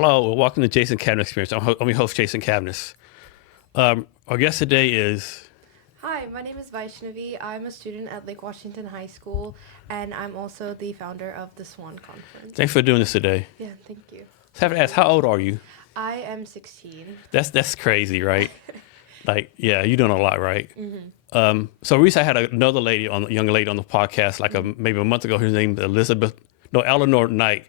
Hello, welcome to Jason Cavness Experience. I'm your host, Jason Cavness. Our guest today is... Hi, my name is Vaishnavi. I'm a student at Lake Washington High School, and I'm also the founder of the SWANN conference. Thanks for doing this today. Yeah, thank you. So I have to ask, how old are you? I am 16. That's crazy, right? You're doing a lot, right? Mm-hmm. So recently I had another young lady on the podcast, maybe a month ago. Her name is Eleanor Knight.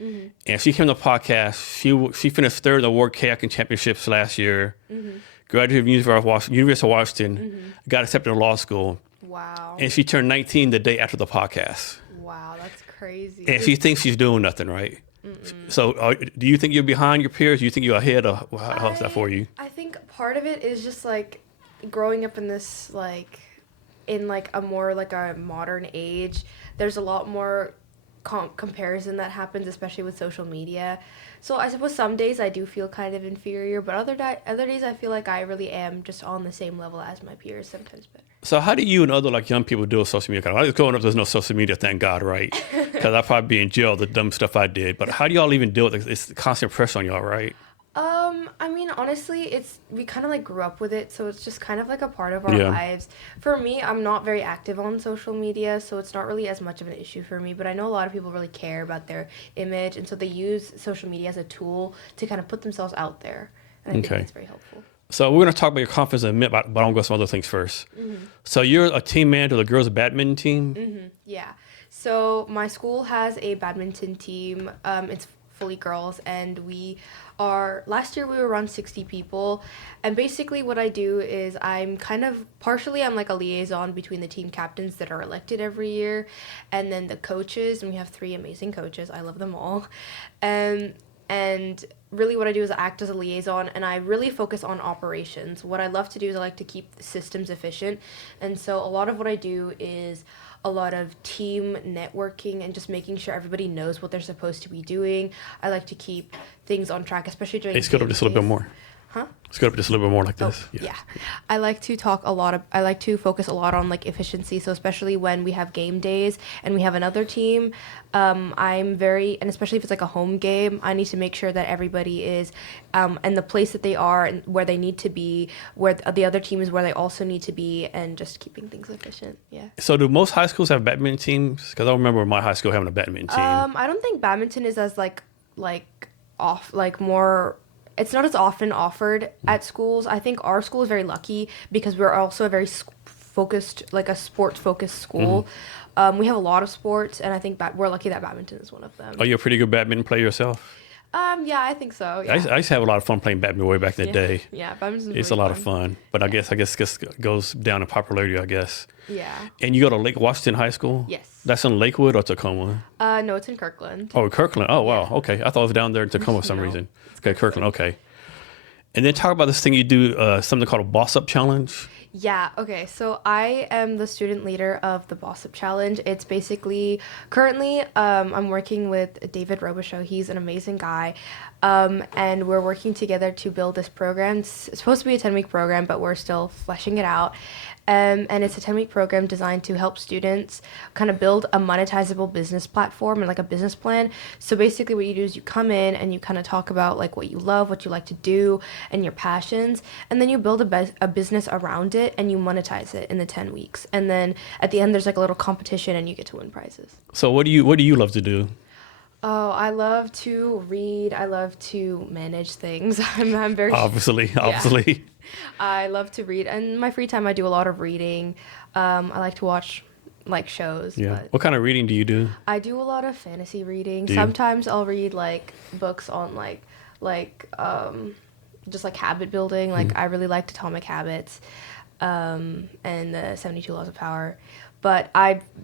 Mm-hmm. And she came to the podcast. She finished third in the World Kayaking Championships last year. Mm-hmm. Graduated from University of Washington. Mm-hmm. Got accepted to law school. Wow. And she turned 19 the day after the podcast. Wow, that's crazy. And she thinks she's doing nothing, right? Mm-mm. So do you think you're behind your peers? Do you think you're ahead? Or how's that for you? I think part of it is just like growing up in this in a more a modern age. There's a lot more comparison that happens, especially with social media. So I suppose some days I do feel kind of inferior, but other days I feel like I really am just on the same level as my peers, sometimes better. So how do you and other young people deal with social media? I was growing up, there's no social media, thank God, right? Because I'd probably be in jail, the dumb stuff I did. But how do y'all even deal with it? It's constant pressure on y'all, right? I mean, honestly, we kind of grew up with it, so it's just kind of a part of our lives. For me, I'm not very active on social media, so it's not really as much of an issue for me, but I know a lot of people really care about their image, and so they use social media as a tool to kind of put themselves out there, and I think that's very helpful. So we're going to talk about your conference in a minute, but I'm going to go some other things first. Mm-hmm. So you're a team manager of the girls' badminton team? Mm-hmm. Yeah. So my school has a badminton team. It's fully girls, and last year we were around 60 people, and basically what I do is I'm like a liaison between the team captains that are elected every year, and then the coaches, and we have 3 amazing coaches. I love them all. And really what I do is I act as a liaison, and I really focus on operations. What I love to do is I like to keep the systems efficient, and so a lot of what I do is a lot of team networking and just making sure everybody knows what they're supposed to be doing. I like to keep things on track, especially during Let's go up just a little bit more. Huh? Let's go up just a little bit more like this. Yeah. I like to focus a lot on efficiency. So especially when we have game days and we have another team, and especially if it's a home game, I need to make sure that everybody is in the place that they are and where they need to be, where the other team is where they also need to be, and just keeping things efficient. Yeah. So do most high schools have badminton teams? Because I remember my high school having a badminton team. I don't think badminton is as more. It's not as often offered at schools. I think our school is very lucky because we're also a very focused, a sports-focused school. Mm-hmm. We have a lot of sports, and I think we're lucky that badminton is one of them. Are you a pretty good badminton player yourself? Yeah, I think so. Yeah. I used to have a lot of fun playing badminton way back in the day. Yeah, badminton's It's really a lot of fun, but I guess it just goes down in popularity, I guess. Yeah. And you go to Lake Washington High School? Yes. That's in Lakewood or Tacoma? No, it's in Kirkland. Oh, Kirkland. Oh, wow. Yeah. Okay. I thought it was down there in Tacoma for some reason. Okay, Kirkland. Okay. And then talk about this thing you do, something called a Boss Up Challenge. Yeah, okay, so I am the student leader of the Boss Up Challenge. It's basically, currently, I'm working with David Robichaux. He's an amazing guy, and we're working together to build this program. It's supposed to be a 10-week program, but we're still fleshing it out. And it's a 10-week program designed to help students kind of build a monetizable business platform and a business plan. So basically what you do is you come in and you kind of talk about what you love, what you like to do, and your passions, and then you build a business around it and you monetize it in the 10 weeks. And then at the end there's a little competition and you get to win prizes. So what do you love to do? Oh, I love to read. I love to manage things. I'm very... Obviously. Yeah. I love to read. And in my free time, I do a lot of reading. I like to watch, shows. Yeah. What kind of reading do you do? I do a lot of fantasy reading. Sometimes I'll read, books on, just, habit building. I really liked Atomic Habits and the 72 Laws of Power. But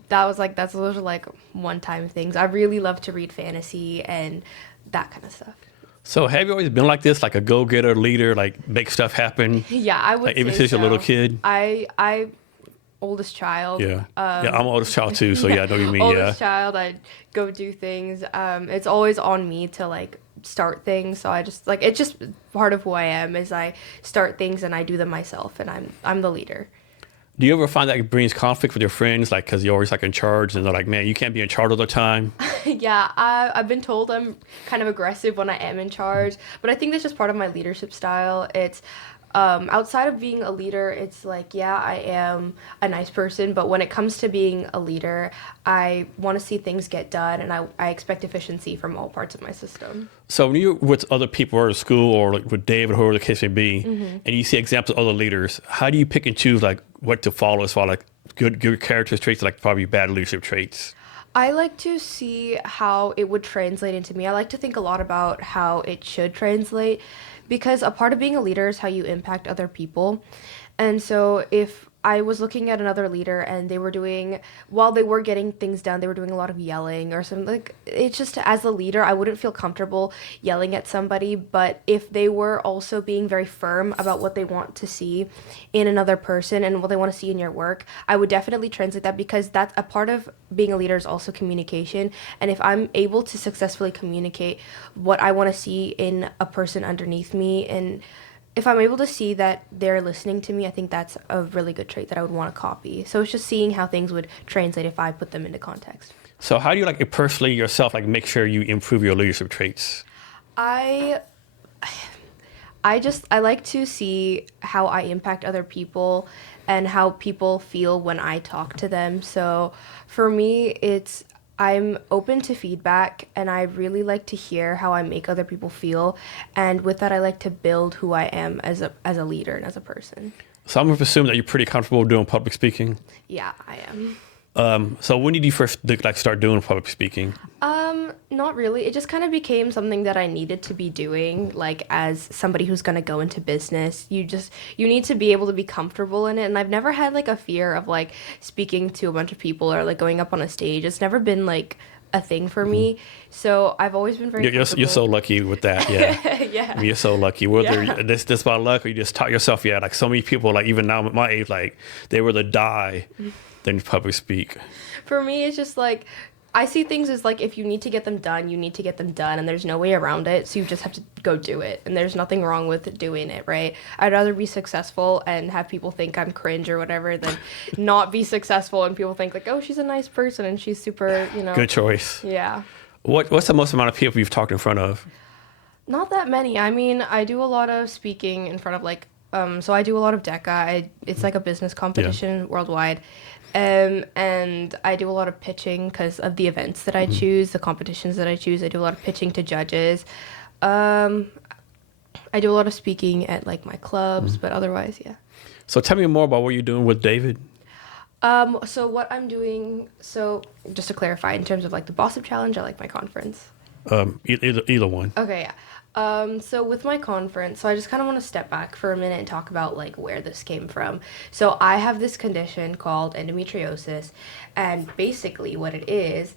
that's those are one-time things. I really love to read fantasy and that kind of stuff. So have you always been like this, a go-getter, leader, make stuff happen? Yeah, I would say even since you're a little kid? I oldest child. Yeah. I'm oldest child too, so yeah, I know what you mean. Oldest child, I go do things. It's always on me to start things, so I just it's just part of who I am is I start things and I do them myself, and I'm the leader. Do you ever find that it brings conflict with your friends, like because you're always like in charge, and they're like, "Man, you can't be in charge all the time." Yeah, I've been told I'm kind of aggressive when I am in charge, but I think that's just part of my leadership style. It's outside of being a leader, it's like, yeah, I am a nice person, but when it comes to being a leader, I want to see things get done, and I expect efficiency from all parts of my system. So when you're with other people or at school or like with David, whoever the case may be, and you see examples of other leaders, how do you pick and choose like what to follow as far like good character traits, like probably bad leadership traits? I like to see how it would translate into me. I like to think a lot about how it should translate because a part of being a leader is how you impact other people. And so if I was looking at another leader and they were doing, while they were getting things done, they were doing a lot of yelling or something. Like, it's just, as a leader, I wouldn't feel comfortable yelling at somebody. But if they were also being very firm about what they want to see in another person and what they want to see in your work, I would definitely translate that, because that's a part of being a leader is also communication. And if I'm able to successfully communicate what I want to see in a person underneath me, and if I'm able to see that they're listening to me, I think that's a really good trait that I would want to copy. So it's just seeing how things would translate if I put them into context. So how do you like personally yourself like make sure you improve your leadership traits? I like to see how I impact other people and how people feel when I talk to them. So for me, I'm open to feedback, and I really like to hear how I make other people feel. And with that, I like to build who I am as a leader and as a person. So I'm going to assume that you're pretty comfortable doing public speaking. Yeah, I am. So when did you first like start doing public speaking? Not really. It just kind of became something that I needed to be doing, like as somebody who's going to go into business. You need to be able to be comfortable in it. And I've never had like a fear of like speaking to a bunch of people or like going up on a stage. It's never been like a thing for me. So I've always been very comfortable. You're so lucky with that. Yeah. Yeah. I mean, you're so lucky. Whether this by luck or you just taught yourself. Yeah. Like so many people, like even now at my age, like they rather die than public speak. For me, it's just like, I see things as like, if you need to get them done, you need to get them done, and there's no way around it, so you just have to go do it, and there's nothing wrong with doing it, right? I'd rather be successful and have people think I'm cringe or whatever than not be successful and people think like, oh, she's a nice person and she's super, Good choice. Yeah. What's the most amount of people you've talked in front of? Not that many. I mean, I do a lot of speaking in front of like, so I do a lot of DECA. It's like a business competition worldwide. And I do a lot of pitching because of the events that I choose, the competitions that I choose. I do a lot of pitching to judges. I do a lot of speaking at like my clubs, but otherwise, yeah. So tell me more about what you're doing with David. So what I'm doing, so just to clarify, in terms of like the Boss Up Challenge, I like my conference. Either one. Okay, yeah. So with my conference, so I just kind of want to step back for a minute and talk about like where this came from. So I have this condition called endometriosis, and basically what it is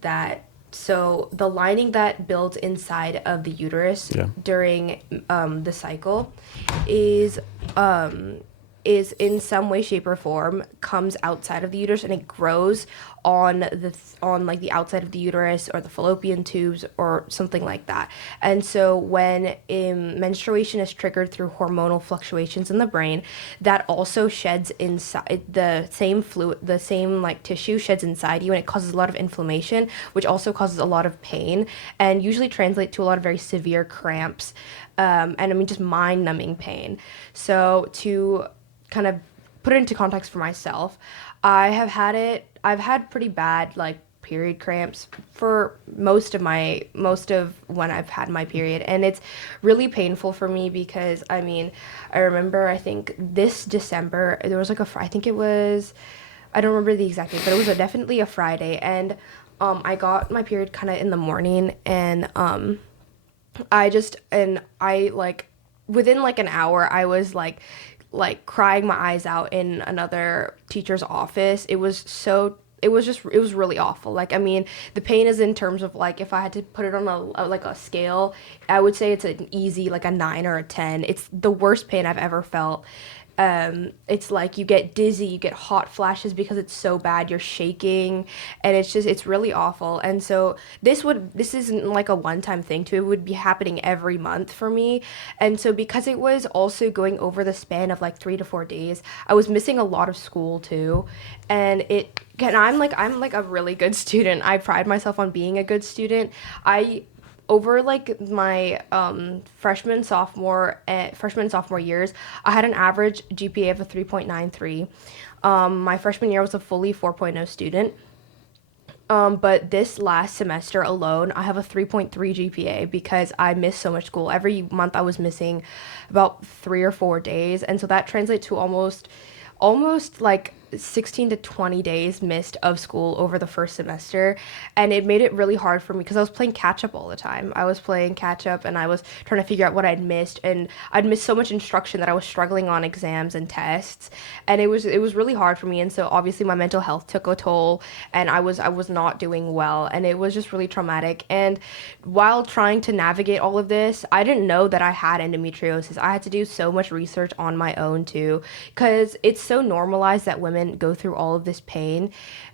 that, so the lining that builds inside of the uterus during the cycle is in some way, shape, or form comes outside of the uterus, and it grows on like the outside of the uterus or the fallopian tubes or something like that. And so when menstruation is triggered through hormonal fluctuations in the brain, that also sheds inside the same fluid, the same like tissue sheds inside you, and it causes a lot of inflammation, which also causes a lot of pain and usually translate to a lot of very severe cramps, and I mean just mind-numbing pain. So to kind of put it into context for myself, I've had pretty bad like period cramps for most of when I've had my period, and it's really painful for me because I mean, I remember, I think this December there was like I think it was, I don't remember the exact date, but it was definitely a Friday, and I got my period kind of in the morning, and I like within like an hour I was like crying my eyes out in another teacher's office. It was really awful. Like, I mean, the pain is in terms of like, if I had to put it on a scale, I would say it's an easy, like a 9 or a 10. It's the worst pain I've ever felt. It's like you get dizzy, you get hot flashes because it's so bad, you're shaking, and it's really awful. And so this isn't like a one-time thing too. It would be happening every month for me. And so because it was also going over the span of like 3 to 4 days, I was missing a lot of school too. And I'm like a really good student. I pride myself on being a good student. I over like my freshman and sophomore years, I had an average GPA of a 3.93. My freshman year was a fully 4.0 student. But this last semester alone, I have a 3.3 GPA because I missed so much school. Every month I was missing about 3 or 4 days, and so that translates to almost like 16 to 20 days missed of school over the first semester, and it made it really hard for me because I was playing catch up all the time. I was playing catch up and I was trying to figure out what I'd missed, and I'd missed so much instruction that I was struggling on exams and tests, and it was really hard for me. And so obviously my mental health took a toll, and I was not doing well, and it was just really traumatic. And while trying to navigate all of this, I didn't know that I had endometriosis. I had to do so much research on my own too, because it's so normalized that women go through all of this pain,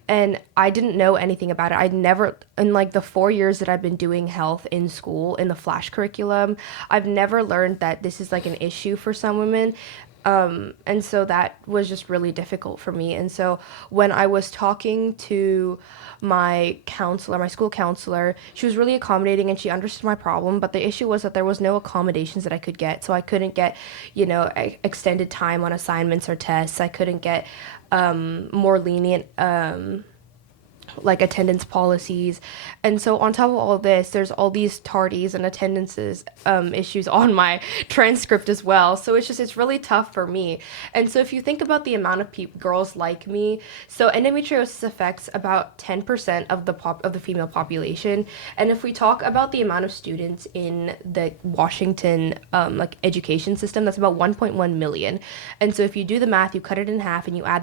and I didn't know anything about it. I'd never, in like the 4 years that I've been doing health in school in the flash curriculum, I've never learned that this is like an issue for some women. And so that was just really difficult for me. And so when I was talking to my counselor, my school counselor, she was really accommodating and she understood my problem. But the issue was that there was no accommodations that I could get. So I couldn't get, extended time on assignments or tests. I couldn't get more lenient like attendance policies. And so on top of all of this, there's all these tardies and attendances issues on my transcript as well. So it's really tough for me. And so if you think about the amount of girls like me, so endometriosis affects about 10% of the female population. And if we talk about the amount of students in the Washington like education system, that's about 1.1 million. And so if you do the math, you cut it in half and you add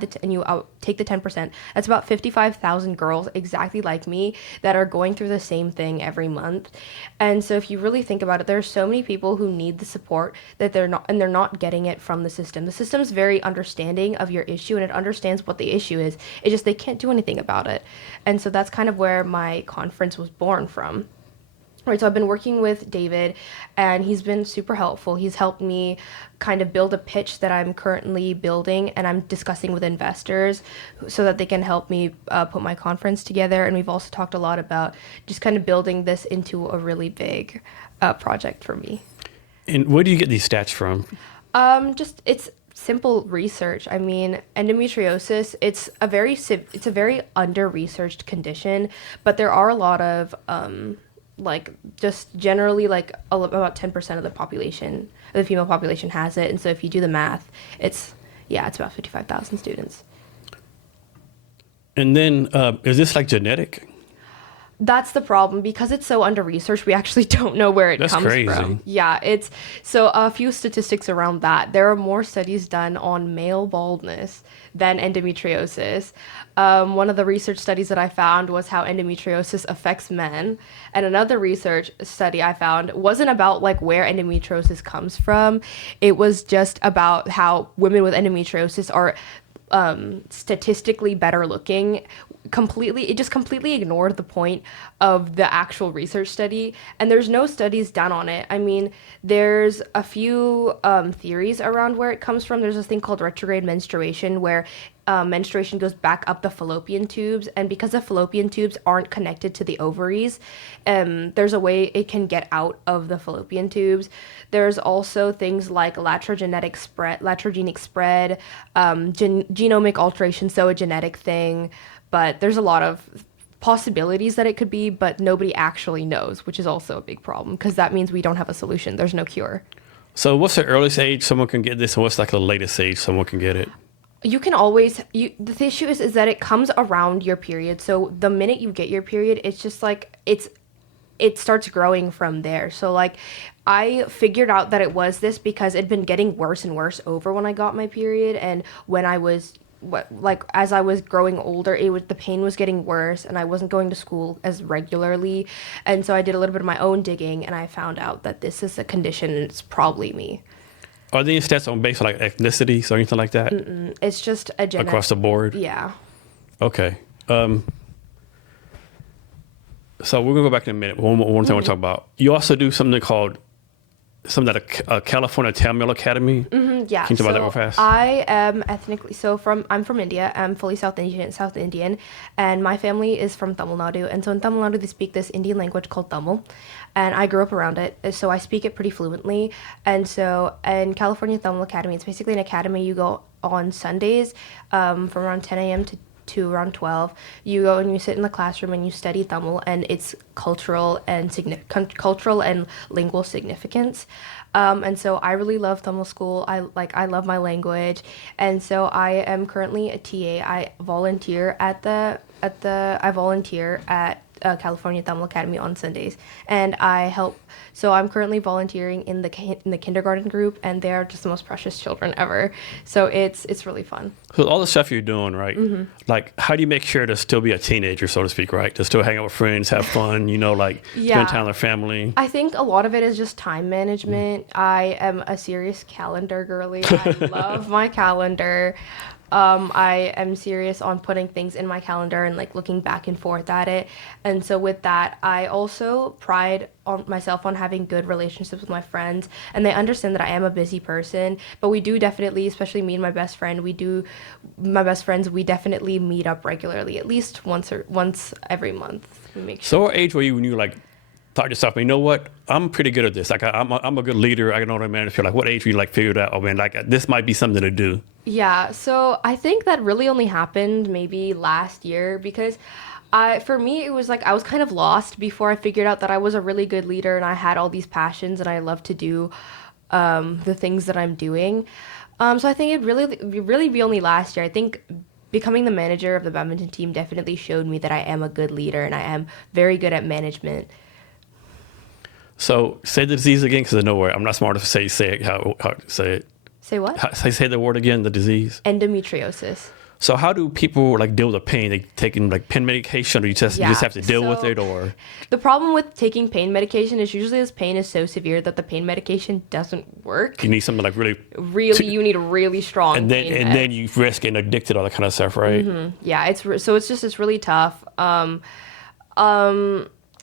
take the 10%, that's about 55,000 girls exactly like me that are going through the same thing every month. And so if you really think about it, there are so many people who need the support that they're not getting it from the system. The system's very understanding of your issue and it understands what the issue is. It's just they can't do anything about it. And so that's kind of where my conference was born from. Right, so I've been working with David, and he's been super helpful. He's helped me kind of build a pitch that I'm currently building, and I'm discussing with investors so that they can help me put my conference together. And we've also talked a lot about just kind of building this into a really big project for me. And where do you get these stats from? It's simple research. I mean, endometriosis, it's a very under-researched condition, but there are a lot of like just generally like about 10% of the female population has it. And so if you do the math, it's about 55,000 students. And then is this like genetic? That's the problem. Because it's so under-researched, we actually don't know where it comes crazy. from. Yeah, it's so a few statistics around that. There are more studies done on male baldness than endometriosis. One of the research studies that I found was how endometriosis affects men. And another research study I found wasn't about like where endometriosis comes from. It was just about how women with endometriosis are statistically better looking. It just completely ignored the point of the actual research study, and there's no studies done on it. I mean, there's a few theories around where it comes from. There's this thing called retrograde menstruation, where menstruation goes back up the fallopian tubes, and because the fallopian tubes aren't connected to the ovaries, there's a way it can get out of the fallopian tubes. There's also things like latrogenic spread, genomic alteration, so a genetic thing. But there's a lot of possibilities that it could be, but nobody actually knows, which is also a big problem because that means we don't have a solution. There's no cure. So what's the earliest age someone can get this, and what's like the latest age someone can get it? You can always, the issue is that it comes around your period. So the minute you get your period, it's just like, it starts growing from there. So like I figured out that it was this because it'd been getting worse and worse over when I got my period, and when I was as I was growing older, the pain was getting worse, and I wasn't going to school as regularly. And so I did a little bit of my own digging, and I found out that this is a condition and it's probably me. Are there any stats on based on like ethnicity or anything like that? It's just a genetic. Across the board? Yeah. Okay. So we're gonna go back in a minute. One thing I want to talk about. You also do something called California Tamil Academy. Yeah. Can you talk about that real fast? I am ethnically I'm from India. I'm fully South Indian, and my family is from Tamil Nadu. And so in Tamil Nadu, they speak this Indian language called Tamil, and I grew up around it, so I speak it pretty fluently. And so in California Tamil Academy, it's basically an academy you go on Sundays, from around 10 a.m. to around 12. You go and you sit in the classroom and you study Tamil and its cultural and lingual significance. And so I really love Tamil school. I love my language, and so I am currently a TA. I volunteer at California Tamil Academy on Sundays, and I help. So I'm currently volunteering in the kindergarten group, and they are just the most precious children ever. So it's really fun. So all the stuff you're doing, right? Like, how do you make sure to still be a teenager, so to speak, right? To still hang out with friends, have fun, spend time with family. I think a lot of it is just time management. I am a serious calendar girly. I love my calendar. I am serious on putting things in my calendar and like looking back and forth at it. And so with that, I also pride on myself on having good relationships with my friends, and they understand that I am a busy person, but we do definitely, especially me and my best friend, we definitely meet up regularly, at least once every month. So what age were you when you like thought to yourself, you know what, I'm pretty good at this. Like I'm a good leader. I know what I manage. Like, what age were you like figured out? Oh man, like this might be something to do. Yeah, so I think that really only happened maybe last year, because for me, it was like I was kind of lost before I figured out that I was a really good leader and I had all these passions and I love to do the things that I'm doing. So I think it really be only last year. I think becoming the manager of the badminton team definitely showed me that I am a good leader and I am very good at management. So say the disease again, because I know where I'm not smart enough to say it, how to say it. Say what? Say the word again, the disease. Endometriosis. So how do people like deal with the pain? They taking like pain medication, or you just have to deal with it, or? The problem with taking pain medication is usually this pain is so severe that the pain medication doesn't work. You need something like really. You need a really strong. And then you risk getting addicted, all that kind of stuff, right? Yeah, it's really tough.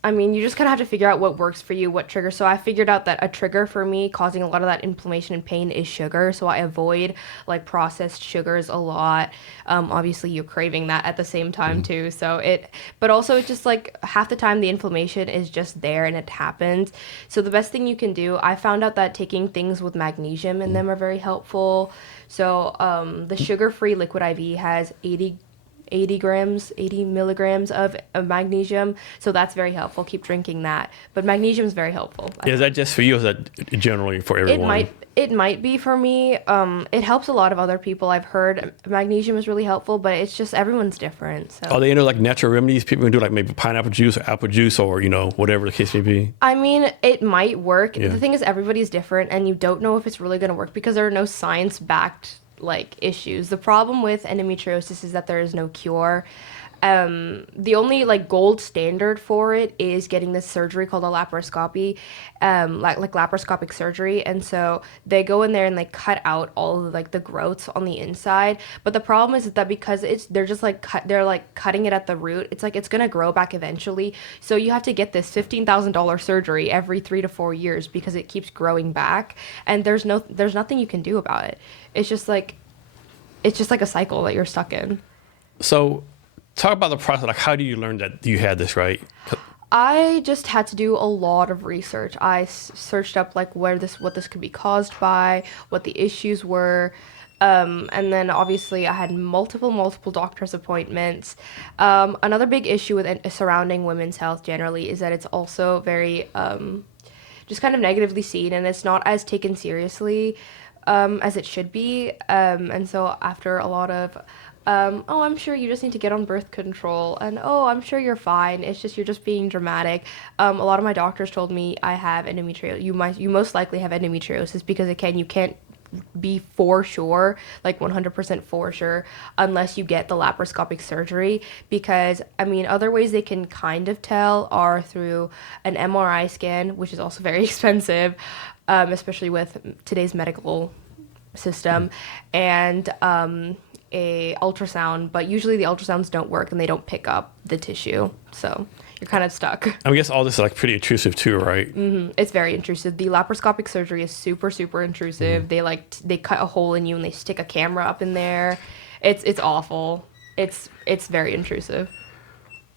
I mean, you just kind of have to figure out what works for you, what triggers. So I figured out that a trigger for me causing a lot of that inflammation and pain is sugar. So I avoid like processed sugars a lot. Obviously you're craving that at the same time too. But also it's just like half the time the inflammation is just there and it happens. So the best thing you can do, I found out that taking things with magnesium in them are very helpful. So the sugar-free liquid IV has 80 milligrams of magnesium, so that's very helpful. Keep drinking that, but magnesium is very helpful. Is that just for you, or is that generally for everyone? It might be for me. It helps a lot of other people. I've heard magnesium is really helpful, but it's just everyone's different. So. Are they into like natural remedies? People can do like maybe pineapple juice or apple juice, or whatever the case may be. I mean, it might work. Yeah. The thing is, everybody's different, and you don't know if it's really going to work because there are no science-backed like issues. The problem with endometriosis is that there is no cure. The only like gold standard for it is getting this surgery called a laparoscopy, like laparoscopic surgery. And so they go in there and they cut out all of like the growths on the inside. But the problem is that because they're just like cutting it at the root, it's like it's gonna grow back eventually. So you have to get this $15,000 surgery every 3 to 4 years because it keeps growing back, and there's nothing you can do about it. It's just like a cycle that you're stuck in. So talk about the process. Like, how do you learn that you had this, right? I just had to do a lot of research. I searched up like what this could be caused by, what the issues were, and then obviously I had multiple doctor's appointments. Another big issue with surrounding women's health generally is that it's also very just kind of negatively seen, and it's not as taken seriously as it should be. And so after a lot of oh, I'm sure you just need to get on birth control, and oh, I'm sure you're fine, it's just you're just being dramatic. A lot of my doctors told me I have endometriosis. You most likely have endometriosis because again, you can't be for sure, like 100% for sure, unless you get the laparoscopic surgery. Because, I mean, other ways they can kind of tell are through an MRI scan, which is also very expensive, especially with today's medical system, and a ultrasound, but usually the ultrasounds don't work and they don't pick up the tissue, so you're kind of stuck. I guess all this is like pretty intrusive too, right? It's very intrusive. The laparoscopic surgery is super, super intrusive. They cut a hole in you and they stick a camera up in there. It's awful. It's very intrusive.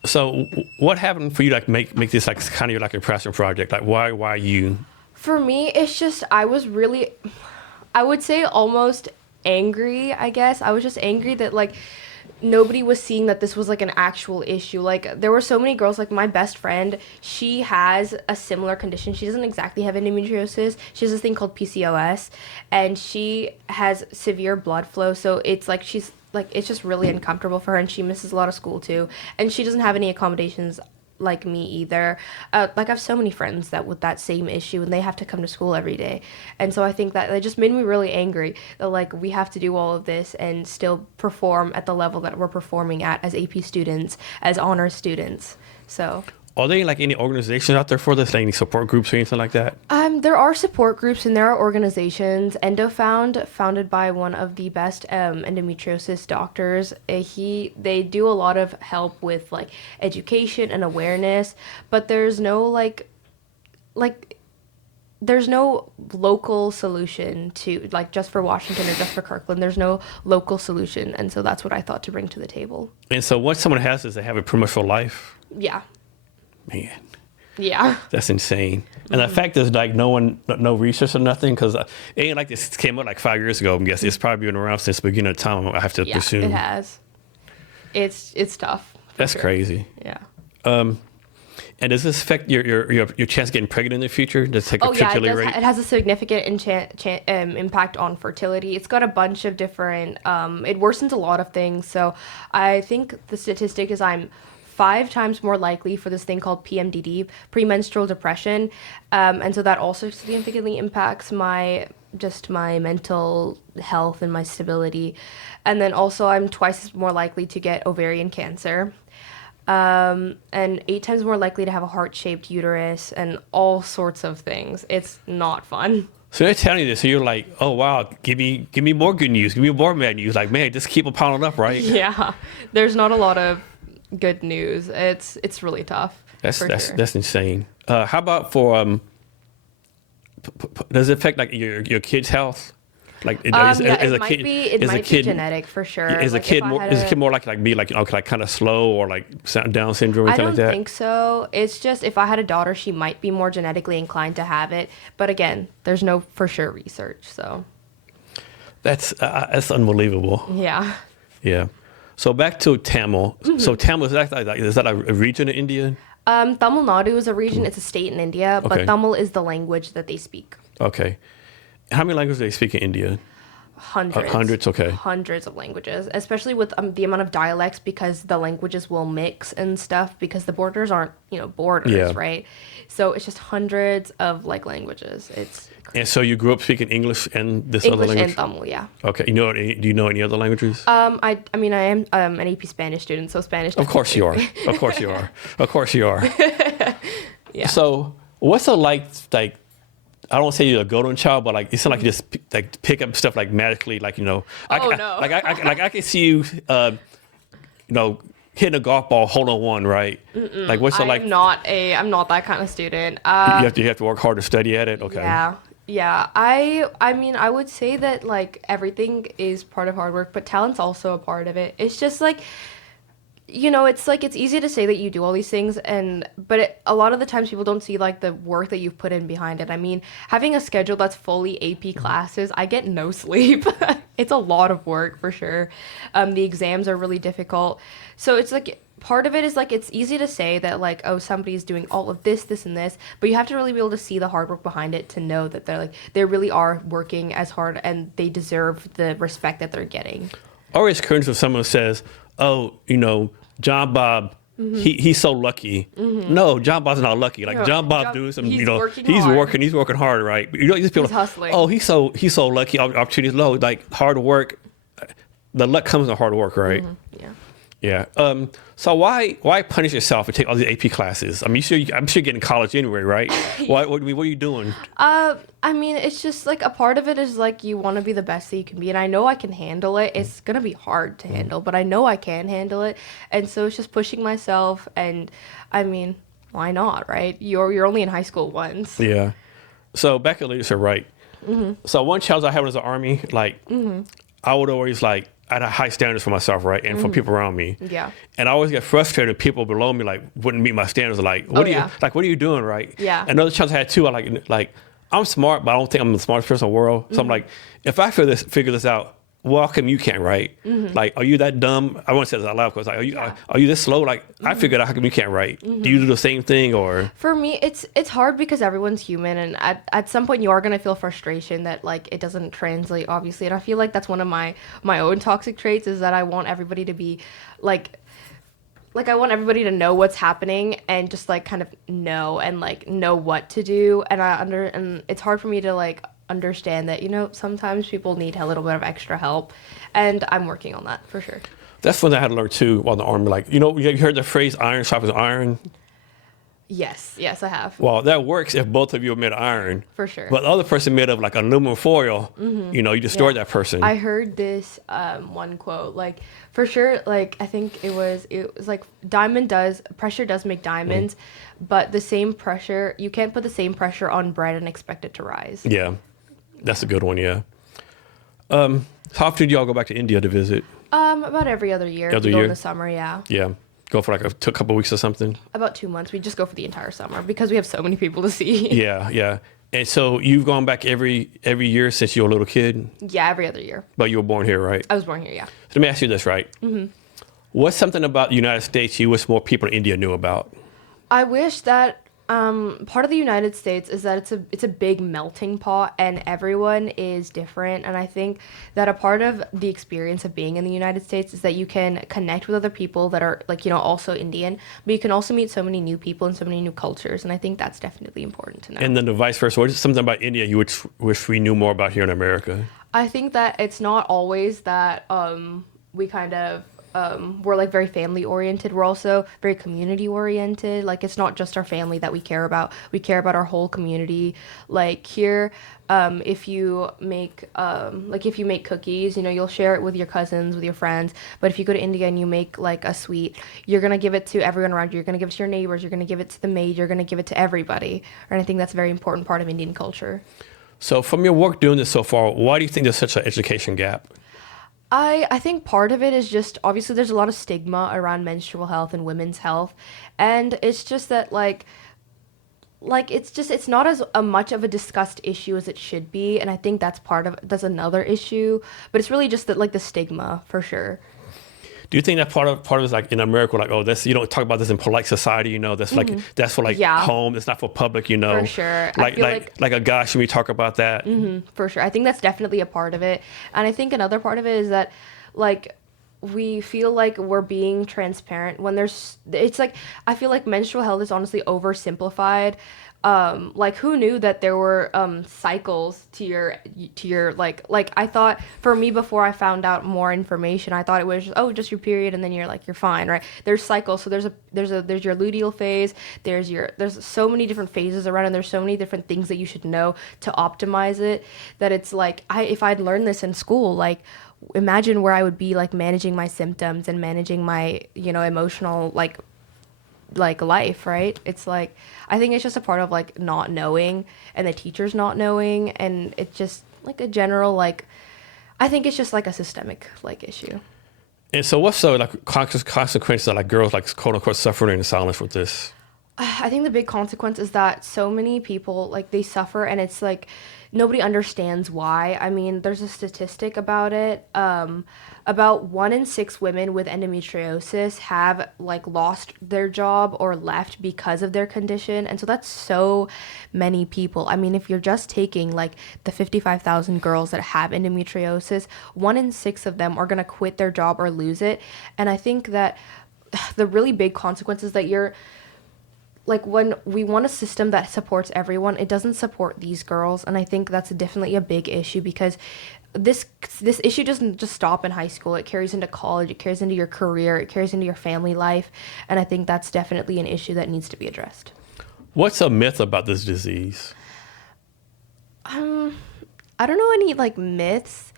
So what happened for you to like make this like kind of like a passion project? Like why you? For me, it's just I would say almost angry, I guess. I was just angry that like nobody was seeing that this was like an actual issue. Like there were so many girls, like my best friend, she has a similar condition. She doesn't exactly have endometriosis. She has this thing called PCOS, and she has severe blood flow, so it's like she's like it's just really uncomfortable for her, and she misses a lot of school too, and she doesn't have any accommodations like me either. Like I have so many friends that with that same issue, and they have to come to school every day, and so I think that it just made me really angry that like we have to do all of this and still perform at the level that we're performing at as AP students, as honors students. So Are there like any organizations out there for this, like any support groups or anything like that? there are support groups and there are organizations. EndoFound, founded by one of the best endometriosis doctors. They do a lot of help with like education and awareness, but there's no there's no local solution to like just for Washington or just for Kirkland. There's no local solution, and so that's what I thought to bring to the table. And so what someone has is they have it pretty much for life. Yeah. Man. Yeah. That's insane. And the fact is, like, no research or nothing, because it ain't like this came out like 5 years ago. I'm guessing it's probably been around since the beginning of time, I have to presume. It has. It's tough. That's sure. crazy. Yeah. And does this affect your chance of getting pregnant in the future? Does it take a fertility rate? It has a significant impact on fertility. It's got a bunch of different, it worsens a lot of things. So I think the statistic is I'm 5 times more likely for this thing called PMDD, premenstrual depression. And so that also significantly impacts my mental health and my stability. And then also I'm twice more likely to get ovarian cancer. And 8 times more likely to have a heart-shaped uterus and all sorts of things. It's not fun. So they're telling you this, so you're like, oh wow, give me more good news, give me more bad news. Like, man, just keep it piling up, right? Yeah, there's not a lot of good news. It's really tough. That's insane. How about for does it affect like your kid's health? Like, it might be genetic for sure. Is a kid more likely like be like kind of slow or like Down syndrome or anything like that? I don't think so. It's just if I had a daughter, she might be more genetically inclined to have it. But again, there's no for sure research. So that's unbelievable. Yeah. Yeah. So back to Tamil. Mm-hmm. So Tamil is that a region in India? Tamil Nadu is a region. It's a state in India, but Tamil is the language that they speak. Okay. How many languages do they speak in India? Hundreds. Hundreds, okay. Hundreds of languages, especially with the amount of dialects, because the languages will mix and stuff because the borders aren't, borders, right? So it's just hundreds of like languages. And so you grew up speaking English and this English other language? and Tamil, yeah. Okay. Do you know any other languages? I am an AP Spanish student, so Spanish. Of course you are. Of course you are. Of course you are. Yeah. So what's it like I don't say you're a golden child, but like it's not like you just like pick up stuff like magically, like no. I can see you, hitting a golf ball, hole in one, right? Mm-mm. Like what's it like? I'm not that kind of student. You have to work hard to study at it. Okay. Yeah. I mean, I would say that like everything is part of hard work, but talent's also a part of it. It's just like, it's easy to say that you do all these things, but a lot of the times people don't see like the work that you've put in behind it. I mean, having a schedule that's fully AP classes, I get no sleep. It's a lot of work for sure. The exams are really difficult. So it's like, part of it is like, it's easy to say that like, oh, somebody's doing all of this, this, and this, but you have to really be able to see the hard work behind it to know that they really are working as hard and they deserve the respect that they're getting. Always cringe when someone says, oh, John Bob he's so lucky. No, John Bob's not lucky. Like No, John Bob John- doing some, he's working he's hard. working hard, right? But, these people, He's hustling. oh, he's so lucky. Opportunities low. Like hard work, the luck comes from hard work, right? Yeah. Yeah. So why punish yourself and take all these AP classes? I mean, I'm sure you're getting college anyway, right? What are you doing? I mean, it's just like a part of it is like you want to be the best that you can be, and I know I can handle it. It's gonna be hard to handle, but I know I can handle it, and so it's just pushing myself. And I mean, why not, right? You're only in high school once. Yeah. So back at leadership, right? So one challenge I had was the Army. Like, I would always like, I had high standards for myself, right? And for people around me. Yeah. And I always get frustrated when people below me like wouldn't meet my standards. Like, what are you doing, right? Yeah. Another challenge I had too, like I'm smart, but I don't think I'm the smartest person in the world. So I'm like, if I figure this out, well, how come you can't, right? Like, are you that dumb? I won't say this out loud because like, are you this slow? Like, I figured out how come you can't write. Do you do the same thing or? For me, it's hard because everyone's human, and at some point you are gonna feel frustration that like it doesn't translate, obviously. And I feel like that's one of my own toxic traits is that I want everybody to be like I want everybody to know what's happening and just like kind of know and like know what to do. And and it's hard for me to like understand that, sometimes people need a little bit of extra help, and I'm working on that for sure. That's one that I had to learn too while in the Army. Like, you heard the phrase iron sharpens iron? Yes, I have. Well, that works if both of you are made of iron. For sure. But the other person made of like aluminum foil, you destroy that person. I heard this one quote, like for sure, like I think it was like pressure does make diamonds, but the same pressure, you can't put the same pressure on bread and expect it to rise. Yeah, that's a good one. Yeah. How often do y'all go back to India to visit? About every other year. Every We go year? in the summer, yeah. Yeah, go for like a couple weeks or something. About 2 months. We just go for the entire summer because we have so many people to see. Yeah. And so you've gone back every year since you were a little kid, Yeah, every other year. but you were born here, right? I was born here, yeah. So let me ask you this, right? What's something about the United States you wish more people in India knew about? I wish that part of the United States is that it's a big melting pot and everyone is different, and I think that a part of the experience of being in the United States is that you can connect with other people that are like also Indian, but you can also meet so many new people and so many new cultures, and I think that's definitely important to know. And then the vice versa. What is something about India you would wish we knew more about here in America? I think that it's not always that we kind of we're like very family oriented. We're also very community oriented. Like it's not just our family that we care about. We care about our whole community. Like here, if you make cookies, you'll share it with your cousins, with your friends. But if you go to India and you make like a sweet, you're gonna give it to everyone around you. You're gonna give it to your neighbors. You're gonna give it to the maid. You're gonna give it to everybody. And I think that's a very important part of Indian culture. So from your work doing this so far, why do you think there's such an education gap? I think part of it is just obviously there's a lot of stigma around menstrual health and women's health, and it's just that it's not as much of a discussed issue as it should be, and I think that's another issue, but it's really just that like the stigma for sure. Do you think that part of it is like in America, like, oh, that's, you don't talk about this in polite society, that's like, that's for like home, it's not for public, For sure. Like a guy, should we talk about that? For sure. I think that's definitely a part of it. And I think another part of it is that like we feel like we're being transparent when it's like, I feel like menstrual health is honestly oversimplified. Like who knew that there were cycles to your like I thought, for me, before I found out more information, I thought it was just your period and then you're fine, right? There's cycles, so there's your luteal phase, there's so many different phases around, and there's so many different things that you should know to optimize it, that it's like if I'd learned this in school, like imagine where I would be like managing my symptoms and managing my emotional like life, right? It's like I think it's just a part of like not knowing, and the teachers not knowing, and it's just like a general like I think it's just like a systemic like issue. And so what's the like consequences that like girls like quote unquote suffering in silence with this? I think the big consequence is that so many people like they suffer, and it's like nobody understands why. I mean, there's a statistic about it. About 1 in 6 women with endometriosis have like lost their job or left because of their condition. And so that's so many people. I mean, if you're just taking like the 55,000 girls that have endometriosis, 1 in 6 of them are going to quit their job or lose it. And I think that the really big consequences that you're like, when we want a system that supports everyone, it doesn't support these girls. And I think that's definitely a big issue, because this issue doesn't just stop in high school. It carries into college, it carries into your career, it carries into your family life. And I think that's definitely an issue that needs to be addressed. What's a myth about this disease? I don't know any like myths.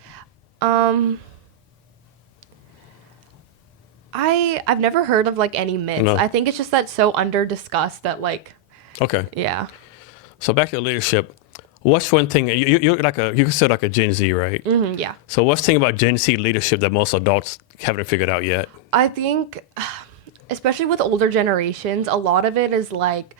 I've never heard of like any myths. No. I think it's just that so under discussed that like. Okay. Yeah. So back to leadership. What's one thing you're like you consider like a Gen Z, right? Mm-hmm, yeah. So what's the thing about Gen Z leadership that most adults haven't figured out yet? I think, especially with older generations, a lot of it is like,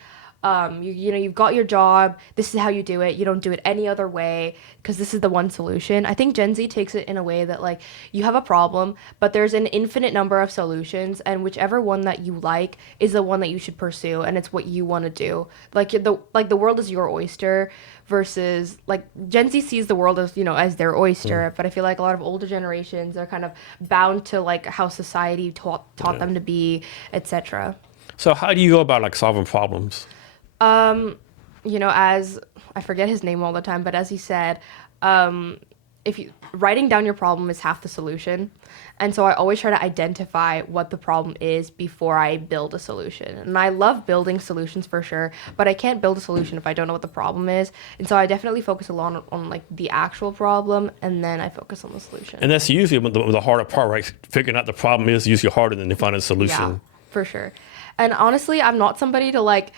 you've got your job. This is how you do it. You don't do it any other way, because this is the one solution. I think Gen Z takes it in a way that like, you have a problem, but there's an infinite number of solutions, and whichever one that you like is the one that you should pursue, and it's what you want to do. Like the world is your oyster, versus like Gen Z sees the world as, as their oyster. But I feel like a lot of older generations are kind of bound to like how society taught them to be, etc. So how do you go about like solving problems? As I forget his name all the time, but as he said, if you writing down your problem is half the solution. And so I always try to identify what the problem is before I build a solution. And I love building solutions for sure, but I can't build a solution if I don't know what the problem is. And so I definitely focus a lot on like the actual problem, and then I focus on the solution. And that's usually the harder part, right? Figuring out the problem is usually harder than finding a solution. Yeah, for sure. And honestly, I'm not somebody to like,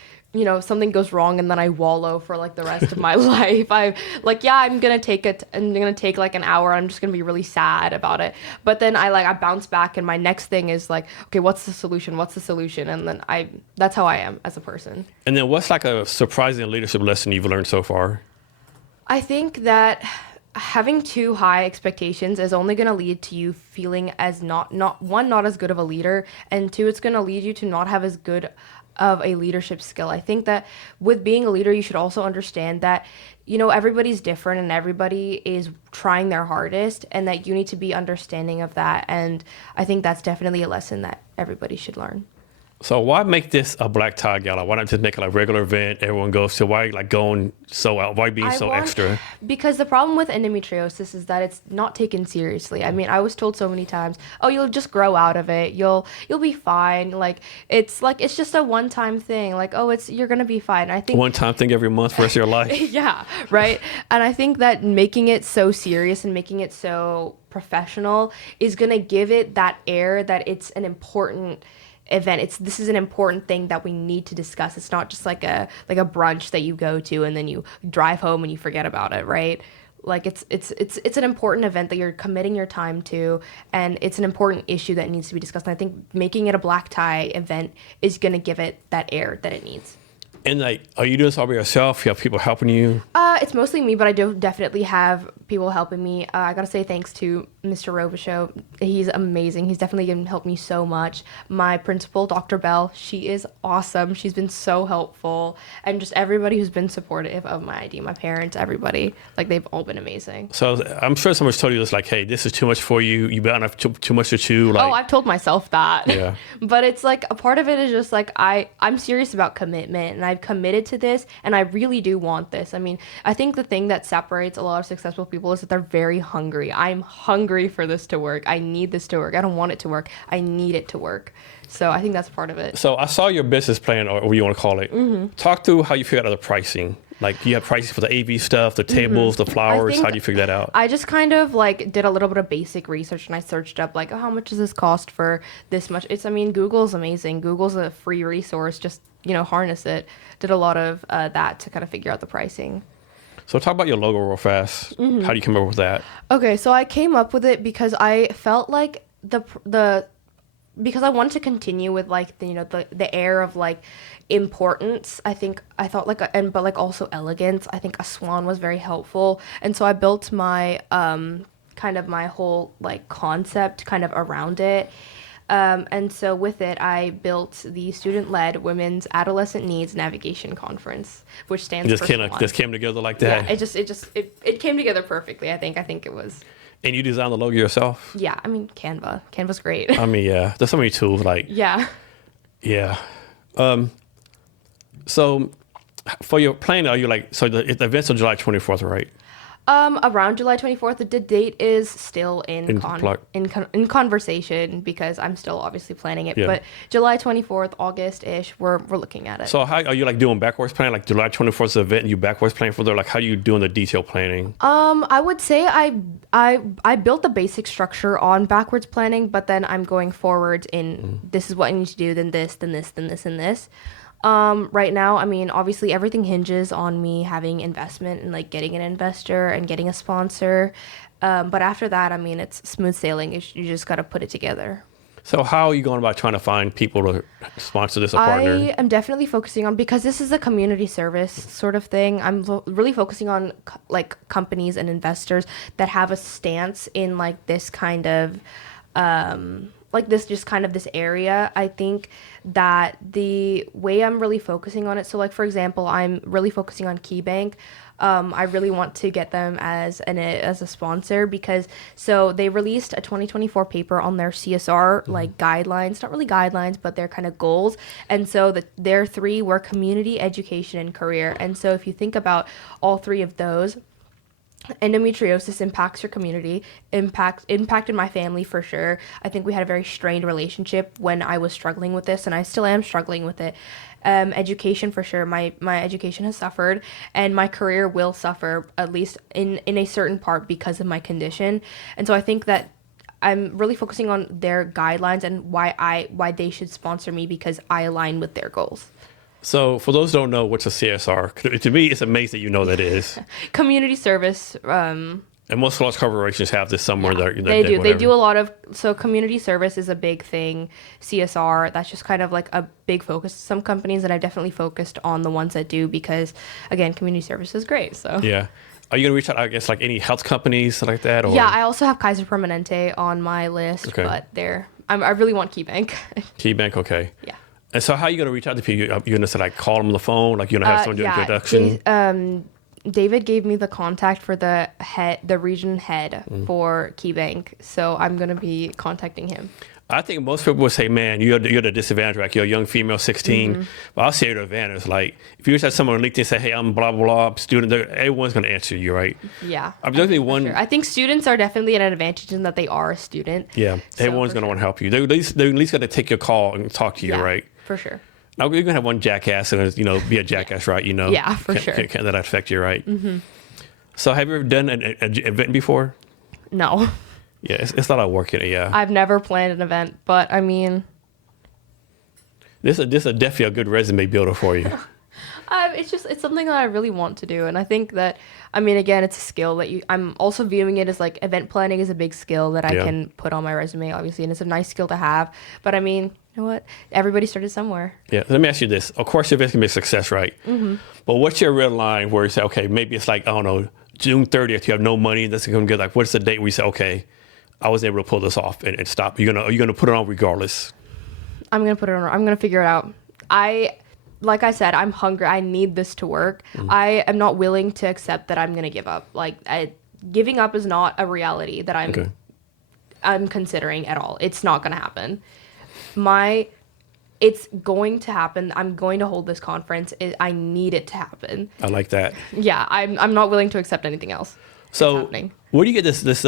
something goes wrong and then I wallow for like the rest of my life. I'm gonna take it, and I'm gonna take like an hour. I'm just gonna be really sad about it. But then I bounce back, and my next thing is like, okay, what's the solution? What's the solution? And then that's how I am as a person. And then what's like a surprising leadership lesson you've learned so far? I think that having too high expectations is only going to lead to you feeling as not as good of a leader, and two, it's going to lead you to not have as good of a leadership skill. I think that with being a leader, you should also understand that, everybody's different and everybody is trying their hardest, and that you need to be understanding of that. And I think that's definitely a lesson that everybody should learn. So why make this a black tie gala? Why not just make it a regular event everyone goes to? Why like going so out? Why being so extra? Because the problem with endometriosis is that it's not taken seriously. I mean, I was told so many times, "Oh, you'll just grow out of it. You'll be fine." It's just a one-time thing. Like, "Oh, you're gonna be fine." I think one-time thing every month for the rest of your life. Yeah, right. And I think that making it so serious and making it so professional is gonna give it that air that it's an important event. This is an important thing that we need to discuss. It's not just like a brunch that you go to and then you drive home and you forget about it, right? Like it's an important event that you're committing your time to, and it's an important issue that needs to be discussed. And I think making it a black tie event is going to give it that air that it needs. And like, are you doing this all by yourself? You have people helping you? It's mostly me, but I do definitely have people helping me. I gotta say thanks to Mr. Robichaud. He's amazing. He's definitely going to help me so much. My principal, Dr. Bell, she is awesome. She's been so helpful. And just everybody who's been supportive of my idea, my parents, everybody, like they've all been amazing. So I'm sure someone's told you this, like, hey, this is too much for you. You better not have too much to chew. Like, I've told myself that. Yeah. But it's like a part of it is just like I'm serious about commitment, and I've committed to this, and I really do want this. I mean, I think the thing that separates a lot of successful people is that they're very hungry. I'm hungry for this to work. I need this to work. I don't want it to work. I need it to work. So I think that's part of it. So I saw your business plan, or what you want to call it. Mm-hmm. Talk through how you figured out the pricing. Like, you have prices for the AV stuff, the tables, the flowers. How do you figure that out? I just kind of like did a little bit of basic research, and I searched up like, oh, how much does this cost for this much? Google's amazing. Google's a free resource. Just, harness it. Did a lot of that to kind of figure out the pricing. So talk about your logo real fast. Mm-hmm. How do you come up with that? Okay, so I came up with it because I felt like because I wanted to continue with like the air of like importance. I thought like but also elegance. I think a swan was very helpful, and so I built my kind of my whole like concept kind of around it. And so with it, I built the student-led Women's Adolescent Needs Navigation Conference, which stands for SWANN. Just came together like that. Yeah, it came together perfectly. I think it was. And you design the logo yourself? Yeah, I mean, Canva's great. I mean, yeah, there's so many tools. Like, Yeah. yeah. So for your plan, are you like, so the event's on July 24th, right? Around July 24th, the date is still in conversation because I'm still obviously planning it. Yeah. But July 24th, August-ish, we're looking at it. So how are you like doing backwards planning? Like July 24th is the event and you backwards planning for there? Like how are you doing the detail planning? I would say I built the basic structure on backwards planning, but then I'm going forward in this is what I need to do, then this, then this, then this, and this. Right now, I mean, obviously everything hinges on me having investment and like getting an investor and getting a sponsor. But after that, I mean, it's smooth sailing. You just got to put it together. So how are you going about trying to find people to sponsor this, a partner? I am definitely focusing on, because this is a community service sort of thing, I'm really focusing on like companies and investors that have a stance in like this kind of, this area. I think that the way I'm really focusing on it, so like for example, I'm really focusing on KeyBank. I really want to get them as a sponsor because so they released a 2024 paper on their CSR like guidelines, not really guidelines, but their kind of goals. And so their three were community, education, and career. And so if you think about all three of those, endometriosis impacts your community, impacted my family for sure. I think we had a very strained relationship when I was struggling with this, and I still am struggling with it. Education for sure. My education has suffered, and my career will suffer, at least in a certain part, because of my condition. And so I think that I'm really focusing on their guidelines and why they should sponsor me, because I align with their goals. So for those who don't know what's a CSR, to me, it's amazing that you know that it is. Community service. And most large corporations have this somewhere. Yeah, they do. They do a lot of, so community service is a big thing. CSR, that's just kind of like a big focus. Some companies, and I've definitely focused on the ones that do, because again, community service is great. So yeah. Are you going to reach out, I guess, like any health companies like that? Or? Yeah, I also have Kaiser Permanente on my list, but I really want KeyBank. KeyBank, okay. Yeah. And so how are you going to reach out to people? You're going to say, like, call them on the phone? Like, you're going to have someone do an introduction? David gave me the contact for the region head for KeyBank. So I'm going to be contacting him. I think most people would say, man, you're the disadvantage, like you're a young female, 16. But I'll say the advantage. Like, if you just have someone on LinkedIn say, hey, I'm blah, blah, blah, student, everyone's going to answer you, right? Yeah. I'm definitely one. Sure. I think students are definitely an advantage in that they are a student. Yeah. So everyone's going to want to help you. They're at least going to take your call and talk to you, right? For sure. Now, you're going to have one jackass and, be a jackass, right? Yeah, for sure. Can't that affect you, right? So have you ever done an event before? No. Yeah, it's a lot of work in it, yeah. I've never planned an event, but I mean... This is definitely a good resume builder for you. It's something that I really want to do. And I think that, I mean, again, it's a skill that I'm also viewing it as like event planning is a big skill that I can put on my resume, obviously. And it's a nice skill to have. But I mean, you know what? Everybody started somewhere. Yeah. Let me ask you this. Of course, your event's going to be a success, right? But what's your real line where you say, okay, maybe it's like, I don't know, June 30th, you have no money, that's going to get like, what's the date where you say, okay, I was able to pull this off and stop? Are you gonna put it on regardless? I'm gonna put it on. I'm gonna figure it out. Like I said, I'm hungry. I need this to work. I am not willing to accept that I'm gonna give up. Like giving up is not a reality that I'm considering at all. It's not gonna happen. It's going to happen. I'm going to hold this conference. I need it to happen. I like that. Yeah, I'm not willing to accept anything else. So where do you get this?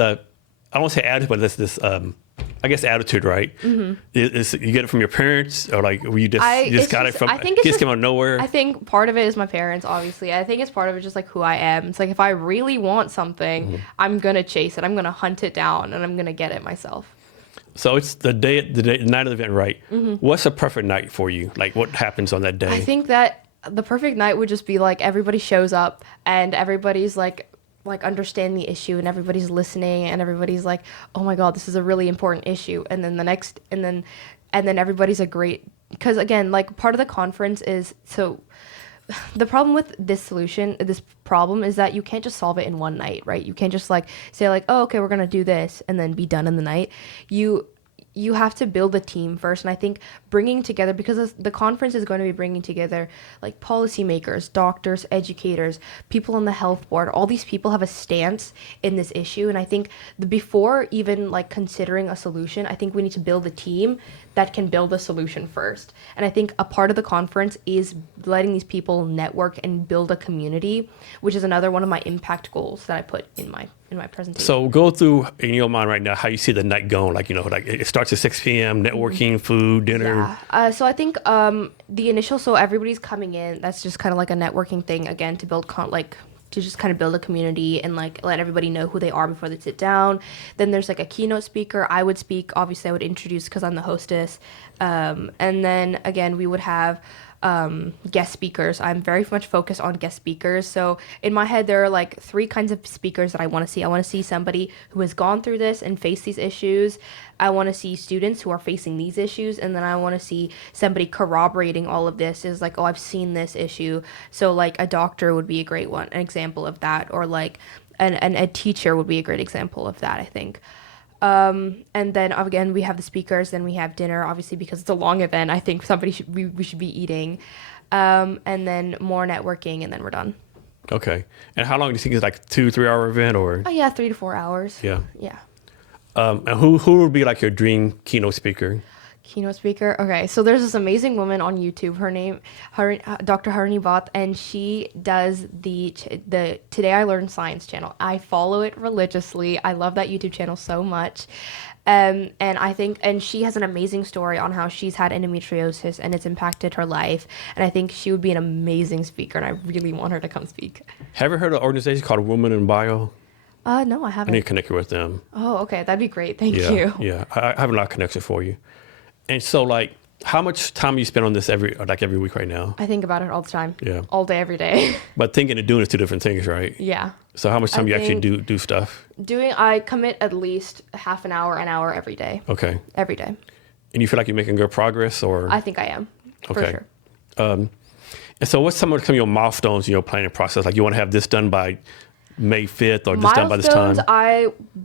I don't want to say attitude, but this I guess attitude, right? Is you get it from your parents, or like you just got it from? I think it just came out of nowhere. I think part of it is my parents, obviously. I think it's part of it just like who I am. It's like if I really want something, I'm gonna chase it. I'm gonna hunt it down, and I'm gonna get it myself. So it's the night of the event, right? What's a perfect night for you? Like what happens on that day? I think that the perfect night would just be like everybody shows up and everybody's like understand the issue and everybody's listening and everybody's like, oh my God, this is a really important issue. And then everybody's because again, like part of the conference is, so the problem with this problem is that you can't just solve it in one night, right? You can't just like say like, oh, okay, we're going to do this and then be done in the night. You you have to build a team first. And I think bringing together, because the conference is going to be bringing together like policymakers, doctors, educators, people on the health board, all these people have a stance in this issue. And I think before even like considering a solution, I think we need to build a team that can build a solution first. And I think a part of the conference is letting these people network and build a community, which is another one of my impact goals that I put in my presentation. So go through in your mind right now how you see the night going. Like, like it starts at 6 p.m., networking, food, dinner. Yeah. So I think the initial, so everybody's coming in. That's just kind of like a networking thing, again, to build to just kind of build a community and like let everybody know who they are before they sit down. Then there's like a keynote speaker. I would speak. Obviously, I would introduce because I'm the hostess. And then again, we would have guest speakers. I'm very much focused on guest speakers. So in my head, there are like 3 kinds of speakers that I want to see. I want to see somebody who has gone through this and faced these issues. I want to see students who are facing these issues. And then I want to see somebody corroborating all of this is like, oh, I've seen this issue. So like a doctor would be a great one, an example of that. Or like a teacher would be a great example of that, I think. And then again, we have the speakers, then we have dinner, obviously, because it's a long event. I think we should be eating, and then more networking, and then we're done. Okay. And how long do you think it's like 2-3 hour event or? Oh yeah, 3 to 4 hours. Yeah. Yeah. And who would be like your dream keynote speaker? Keynote speaker. Okay, so there's this amazing woman on YouTube. Her name, Dr. Harini Bhatt, and she does the Today I Learned Science channel. I follow it religiously. I love that YouTube channel so much. And I think, and she has an amazing story on how she's had endometriosis and it's impacted her life. And I think she would be an amazing speaker, and I really want her to come speak. Have you heard of an organization called Women in Bio? No, I I haven't. need to connect you with them. Oh, okay, that'd be great. Thank Yeah, you. yeah. I have a lot of connection for you. And so, like, how much time do you spend on this every week right now? I think about it all the time. Yeah. All day, every day. But thinking and doing is 2 different things, right? Yeah. So how much time do you actually do stuff? I commit at least half an hour every day. Okay. Every day. And you feel like you're making good progress, or? I think I am, for Okay. sure. And so what's some of your milestones in your planning process? Like, you want to have this done by May 5th or just done by this time?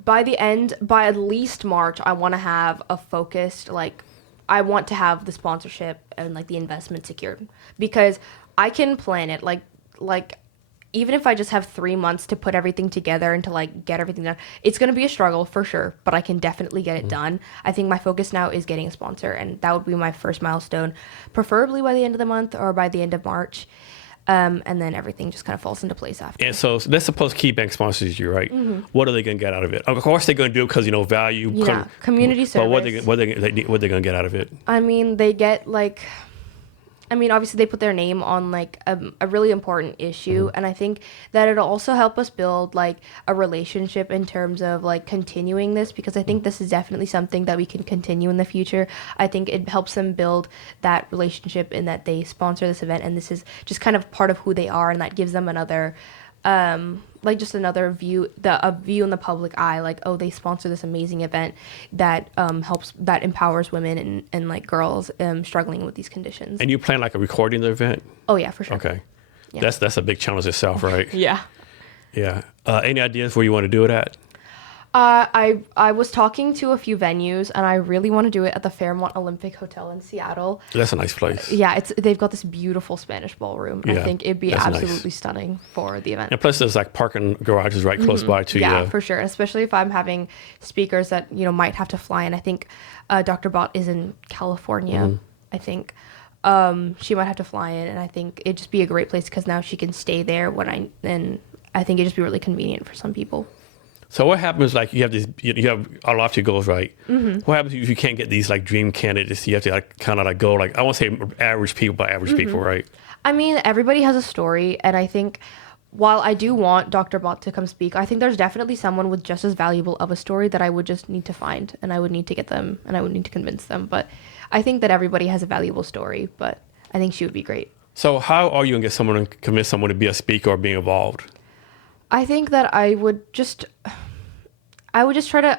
By at least March, I want to have a focused, like, I want to have the sponsorship and like the investment secured, because I can plan it like even if I just have 3 months to put everything together and to like get everything done, it's going to be a struggle for sure, but I can definitely get it done. I think my focus now is getting a sponsor, and that would be my first milestone, preferably by the end of the month or by the end of March. And then everything just kind of falls into place after. And so let's suppose KeyBank sponsors you, right? Mm-hmm. What are they going to get out of it? Of course, they're going to do it because, value. Yeah, community service. But what are they going to get out of it? I mean, they get like, obviously they put their name on like a really important issue. Mm-hmm. And I think that it'll also help us build like a relationship in terms of like continuing this, because I think this is definitely something that we can continue in the future. I think it helps them build that relationship in that they sponsor this event, and this is just kind of part of who they are, and that gives them another just another view, a view in the public eye, like, oh, they sponsor this amazing event that that empowers women and like girls struggling with these conditions. And you plan like a recording the event? Oh yeah, for sure. Okay. Yeah. That's a big challenge itself, right? Yeah. Yeah. Any ideas where you want to do it at? I was talking to a few venues, and I really want to do it at the Fairmont Olympic Hotel in Seattle. That's a nice place. Yeah, they've got this beautiful Spanish ballroom. Yeah, I think it'd be absolutely nice. stunning for the event. And plus, there's like parking garages right close by to you. Yeah, for sure. Especially if I'm having speakers that might have to fly in. I think Dr. Bott is in California. I think she might have to fly in, and I think it'd just be a great place because now she can stay there and I think it'd just be really convenient for some people. So what happens, like, you have a lot of goals, right? Mm-hmm. What happens if you can't get these, like, dream candidates? You have to, like, kind of, like, go, like, I won't say average people, but average people, right? I mean, everybody has a story, and I think while I do want Dr. Bott to come speak, I think there's definitely someone with just as valuable of a story that I would just need to find, and I would need to get them, and I would need to convince them. But I think that everybody has a valuable story, but I think she would be great. So how are you going to convince someone to be a speaker or be involved? I think that I would just try to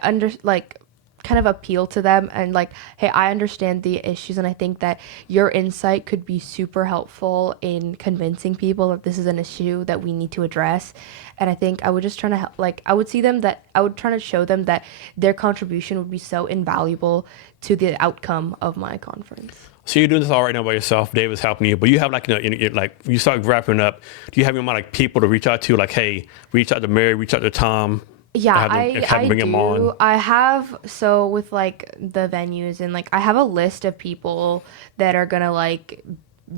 kind of appeal to them and like, hey, I understand the issues, and I think that your insight could be super helpful in convincing people that this is an issue that we need to address. And I think I would just try to help, like, I would try to show them that their contribution would be so invaluable to the outcome of my conference. So you're doing this all right now by yourself. David's helping you, but you have like, like you start wrapping up. Do you have in mind like people to reach out to? Like, hey, reach out to Mary, reach out to Tom. Yeah, I bring them on. I have, so with like the venues and like I have a list of people that are gonna like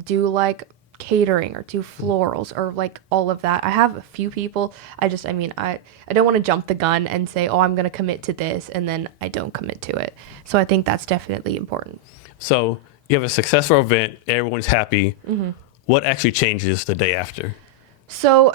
do like catering or do florals or like all of that. I have a few people. I don't want to jump the gun and say, oh, I'm gonna commit to this, and then I don't commit to it. So I think that's definitely important. So you have a successful event, everyone's happy. Mm-hmm. What actually changes the day after? So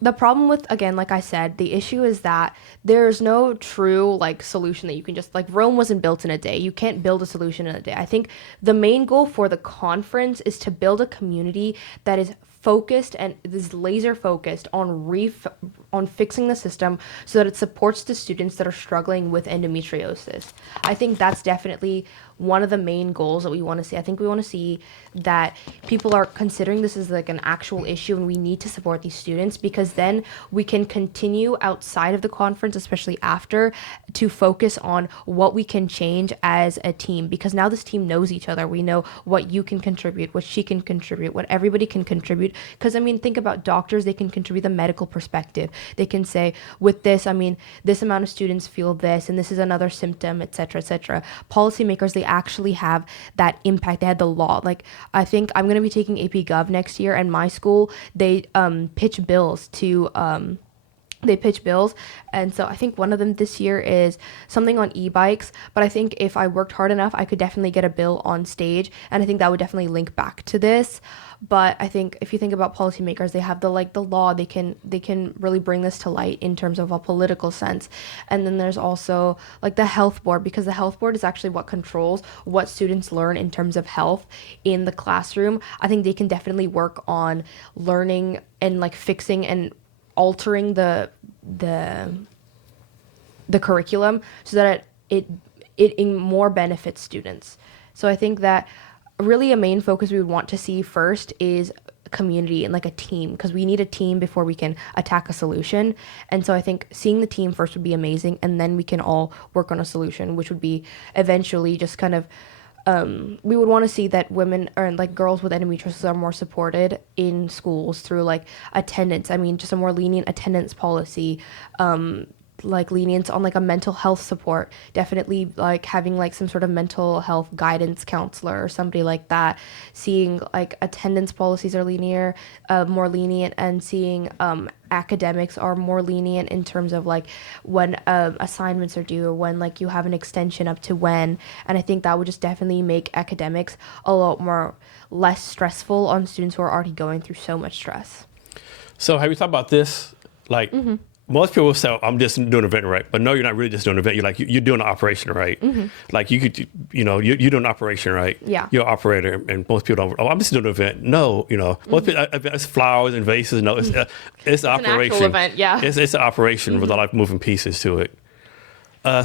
the problem with, again, like I said, the issue is that there's no true like solution that you can just, like, Rome wasn't built in a day. You can't build a solution in a day. I think the main goal for the conference is to build a community that is focused and is laser focused on fixing the system so that it supports the students that are struggling with endometriosis. I think that's definitely one of the main goals that we want to see. I think we want to see that people are considering this as like an actual issue, and we need to support these students, because then we can continue outside of the conference, especially after, to focus on what we can change as a team, because now this team knows each other. We know what you can contribute, what she can contribute, what everybody can contribute. Because I mean, think about doctors, they can contribute the medical perspective. They can say, with this, I mean, this amount of students feel this, and this is another symptom, etc., etc. Policymakers, they actually have that impact. They had the law. Like, I think I'm going to be taking AP Gov next year, and my school, they pitch bills to and so I think one of them this year is something on e-bikes, but I think if I worked hard enough, I could definitely get a bill on stage, and I think that would definitely link back to this. But I think if you think about policymakers, they have the law, they can really bring this to light in terms of a political sense. And then there's also like the health board, because the health board is actually what controls what students learn in terms of health in the classroom. I think they can definitely work on learning and like fixing and altering the curriculum so that it more benefits students. So I think that really a main focus we would want to see first is community and like a team, because we need a team before we can attack a solution. And so I think seeing the team first would be amazing, and then we can all work on a solution, which would be eventually just kind of we would want to see that women or like girls with endometriosis are more supported in schools through like attendance. I mean, just a more lenient attendance policy, like lenience on like a mental health support, definitely like having like some sort of mental health guidance counselor or somebody like that, seeing like attendance policies are more lenient, and seeing academics are more lenient in terms of like when assignments are due, or when like you have an extension up to when. And I think that would just definitely make academics a lot less stressful on students who are already going through so much stress. So have you thought about this? Like, most people say, I'm just doing an event, right? But no, you're not really just doing an event. You're like, you're doing an operation, right? Mm-hmm. Like you could, you're doing an operation, right? Yeah. You're an operator, and most people don't, I'm just doing an event. No, most people, it's flowers and vases. No, it's an operation. An actual event, yeah. It's an operation with a lot of moving pieces to it.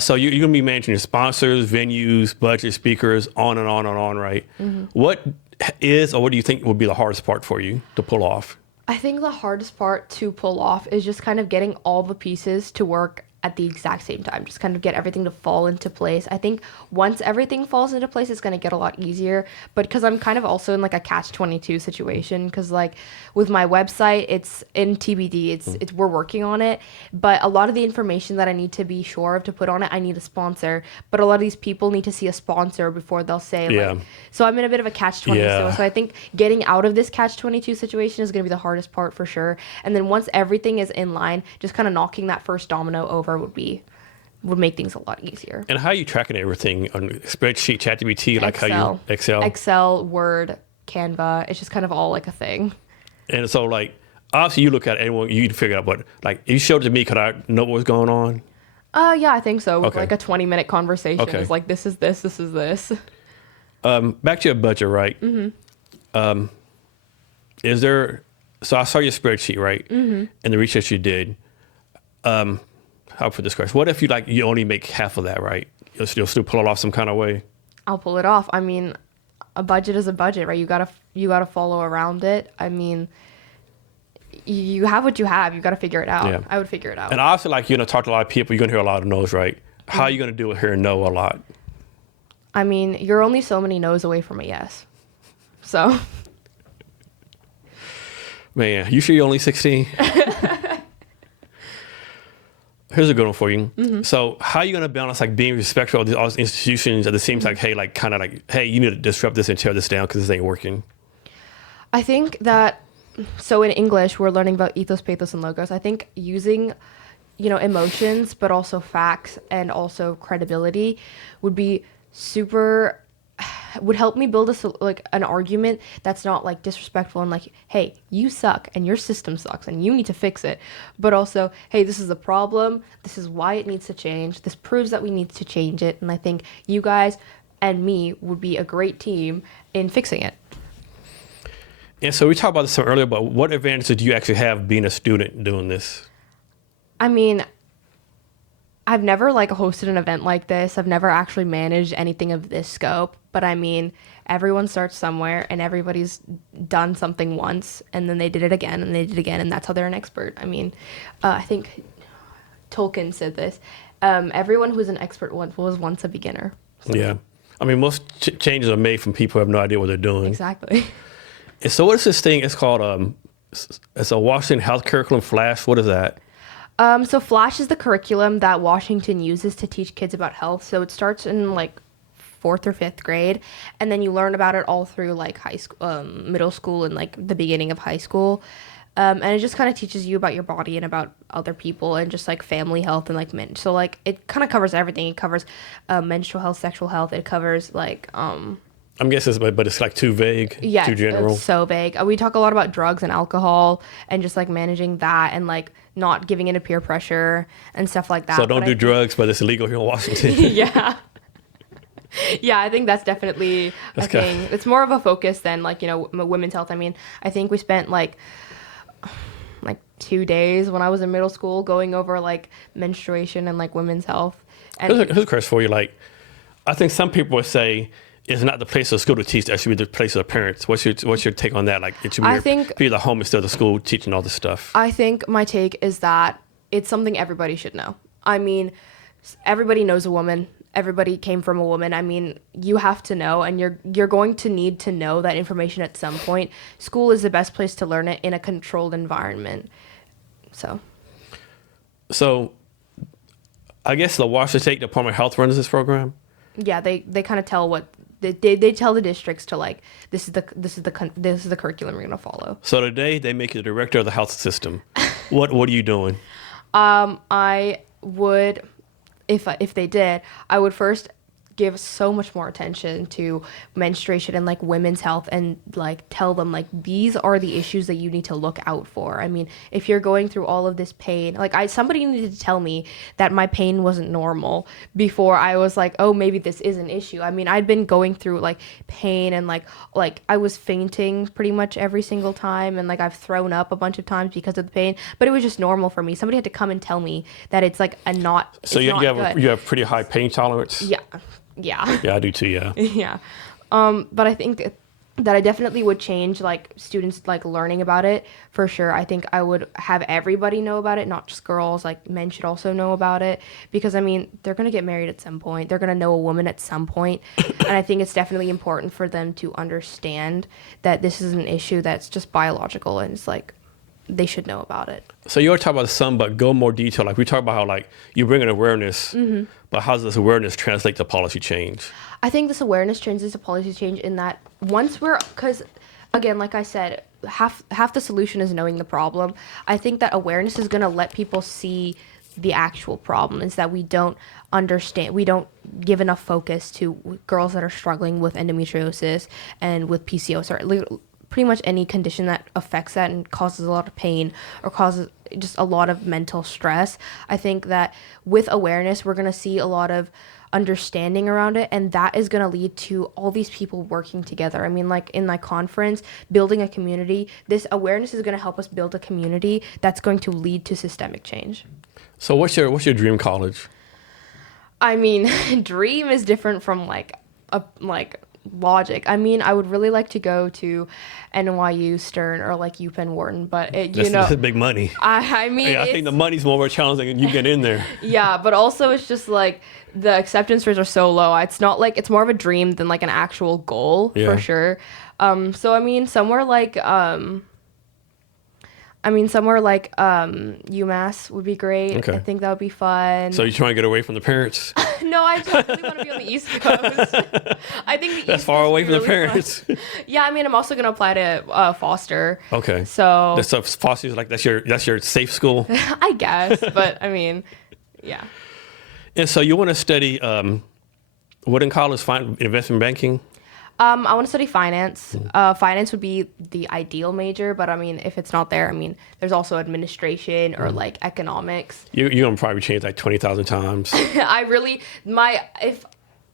So you're going to be managing your sponsors, venues, budget, speakers, on and on and on, right? Mm-hmm. What do you think would be the hardest part for you to pull off? I think the hardest part to pull off is just kind of getting all the pieces to work at the exact same time, just kind of get everything to fall into place. I think once everything falls into place, it's going to get a lot easier. But because I'm kind of also in like a catch-22 situation, because like with my website, it's in TBD, it's we're working on it, but a lot of the information that I need to be sure of to put on it, I need a sponsor. But a lot of these people need to see a sponsor before they'll say, like, so I'm in a bit of a catch-22. Yeah. So I think getting out of this catch-22 situation is going to be the hardest part for sure. And then once everything is in line, just kind of knocking that first domino over would make things a lot easier. And how are you tracking everything on spreadsheet, ChatGPT, like Excel. How you Excel, Word, Canva, it's just kind of all like a thing. And so like, obviously you look at it and you can figure out what, like, you showed it to me, could I know what's going on? Yeah, I think so. Okay. Like a 20-minute conversation. Okay. It's like, this is this, this is this. Back to your budget, right? Mm-hmm. So I saw your spreadsheet, right? Mm-hmm. And the research you did. How put this question? What if you only make half of that, right? you'll still pull it off some kind of way. I'll pull it off. I mean, a budget is a budget, right? You gotta follow around it. I mean, you have what you have. You gotta figure it out. Yeah. I would figure it out. And obviously, like, talk to a lot of people, you're gonna hear a lot of no's, right? How are you gonna do it here? No, a lot. I mean, you're only so many no's away from a yes. So. Man, you sure you're only 16? Here's a good one for you. So how are you going to balance like being respectful of all these institutions at the same time, hey, like kind of like, hey, you need to disrupt this and tear this down because this ain't working? I think that, so in English, we're learning about ethos, pathos, and logos. I think using, emotions, but also facts and also credibility would be would help me build an argument that's not like disrespectful and like, hey, you suck and your system sucks and you need to fix it, but also, hey, this is a problem, this is why it needs to change, this proves that we need to change it, and I think you guys and me would be a great team in fixing it. And so we talked about this some earlier, but what advantages do you actually have being a student doing this? I mean, I've never like hosted an event like this. I've never actually managed anything of this scope, but I mean, everyone starts somewhere and everybody's done something once and then they did it again and they did it again, and that's how they're an expert. I mean, I think Tolkien said this. Everyone who's an expert was once a beginner. So. Yeah. I mean, most changes are made from people who have no idea what they're doing. Exactly. And so what is this thing? It's called, it's a Washington Health Curriculum Flash. What is that? So FLASH is the curriculum that Washington uses to teach kids about health. So it starts in like 4th or 5th grade, and then you learn about it all through like high school, middle school, and like the beginning of high school. And it just kind of teaches you about your body and about other people and just like family health and like men. So like it kind of covers everything. It covers menstrual health, sexual health. It covers like I'm guessing, but it's like too vague, yeah, too general. It's so vague. We talk a lot about drugs and alcohol and just like managing that and like not giving into peer pressure and stuff like that. So don't do drugs, but it's illegal here in Washington. Yeah. Yeah, I think that's definitely a thing. It's more of a focus than like, women's health. I mean, I think we spent like 2 days when I was in middle school going over like menstruation and like women's health. And here's a question for you. Like, I think some people would say it's not the place of school to teach. That should be the place of the parents. What's your take on that? Like, it should be the home instead of the school teaching all this stuff. I think my take is that it's something everybody should know. I mean, everybody knows a woman. Everybody came from a woman. I mean, you have to know, and you're going to need to know that information at some point. School is the best place to learn it in a controlled environment. So I guess the Washington State Department of Health runs this program. Yeah, they kind of tell what they tell the districts to like, this is the curriculum we're gonna follow. So today they make you the director of the health system. What are you doing? I would, if they did, I would first give so much more attention to menstruation and like women's health and like tell them like these are the issues that you need to look out for. I mean, if you're going through all of this pain, like somebody needed to tell me that my pain wasn't normal before I was like, oh, maybe this is an issue. I mean, I'd been going through like pain and like I was fainting pretty much every single time, and like I've thrown up a bunch of times because of the pain, but it was just normal for me. Somebody had to come and tell me that it's like so you have pretty high pain tolerance? Yeah. Yeah, I do too, yeah. Yeah. But I think that I definitely would change like students like learning about it for sure. I think I would have everybody know about it, not just girls. Like men should also know about it, because I mean, they're going to get married at some point. They're going to know a woman at some point. And I think it's definitely important for them to understand that this is an issue that's just biological, and it's like they should know about it. So you already talk about some, but go more detail. Like we talk about how like you bring an awareness, but how does this awareness translate to policy change? I think this awareness translates to policy change in that because again, like I said, half the solution is knowing the problem. I think that awareness is going to let people see the actual problem, is that we don't give enough focus to girls that are struggling with endometriosis and with PCOS, or pretty much any condition that affects that and causes a lot of pain or causes just a lot of mental stress. I think that with awareness, we're going to see a lot of understanding around it, and that is going to lead to all these people working together. I mean, like in my conference, building a community, this awareness is going to help us build a community that's going to lead to systemic change. So what's your dream college? I mean, dream is different from like logic. I mean, I would really like to go to NYU, Stern, or like UPenn, Wharton, but That's big money. I mean, Yeah, I think the money's more of a challenge than you get in there. Yeah, but also it's just like the acceptance rates are so low. It's not like it's more of a dream than like an actual goal for sure. So I mean, somewhere like UMass would be great. Okay. I think that would be fun. So you're trying to get away from the parents? No, I just really want to be on the East Coast. I think That's far away from the parents. Yeah, I mean, I'm also gonna apply to Foster. Okay. So Foster is like that's your safe school. I guess, but I mean, yeah. And so you want to study what in college? Investment banking. I want to study finance. Finance would be the ideal major, but I mean, if it's not there, I mean, there's also administration or like economics. You're gonna probably change like 20,000 times. If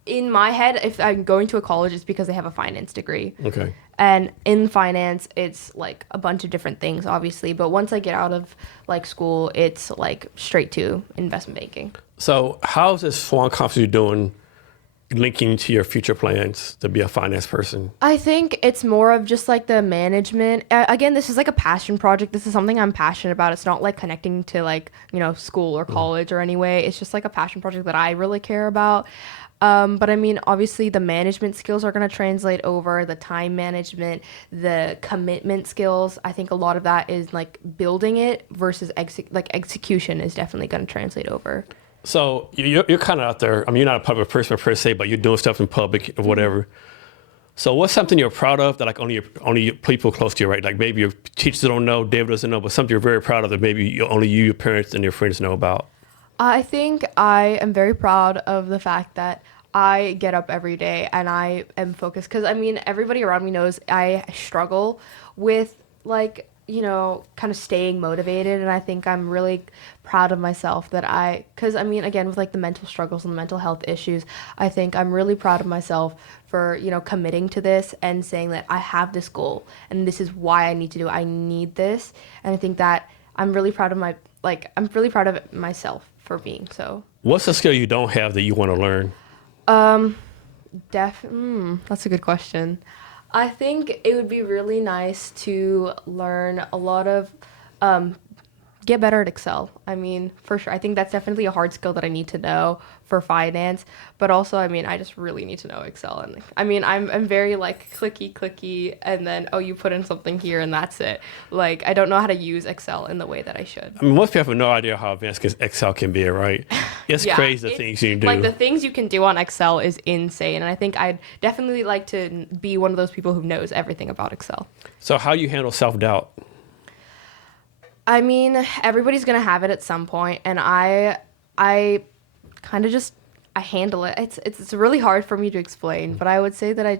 in my head, if I'm going to a college, it's because they have a finance degree. Okay. And in finance, it's like a bunch of different things, obviously. But once I get out of like school, it's like straight to investment banking. So how's this SWANN conference you're doing linking to your future plans to be a finance person? I think it's more of just like the management. Again, this is like a passion project. This is something I'm passionate about. It's not like connecting to like, school or college or anyway. It's just like a passion project that I really care about. But I mean, obviously the management skills are going to translate over, the time management, the commitment skills. I think a lot of that is like building it versus execution is definitely going to translate over. So you're kind of out there. I mean, you're not a public person per se, but you're doing stuff in public or whatever. So what's something you're proud of that like only people close to you, right? Like maybe your teachers don't know, David doesn't know, but something you're very proud of that maybe only you, your parents, and your friends know about? I think I am very proud of the fact that I get up every day and I am focused. Because, I mean, everybody around me knows I struggle with, like, kind of staying motivated. And I think I'm really proud of myself that because, I mean, again, with, like, the mental struggles and the mental health issues, I think I'm really proud of myself for, committing to this and saying that I have this goal and this is why I need to do it. I need this. And I think that I'm really proud of myself for being so. What's a skill you don't have that you want to learn? That's a good question. I think it would be really nice to learn a lot of, get better at Excel. I mean, for sure. I think that's definitely a hard skill that I need to know for finance. But also, I mean, I just really need to know Excel. And I mean, I'm very like clicky, and then, you put in something here and that's it. Like, I don't know how to use Excel in the way that I should. I mean, most people have no idea how advanced Excel can be, right? It's crazy the things you can do. Like, the things you can do on Excel is insane. And I think I'd definitely like to be one of those people who knows everything about Excel. So how you handle self-doubt? I mean, everybody's going to have it at some point, and I kind of just, I handle it. It's really hard for me to explain, but I would say that I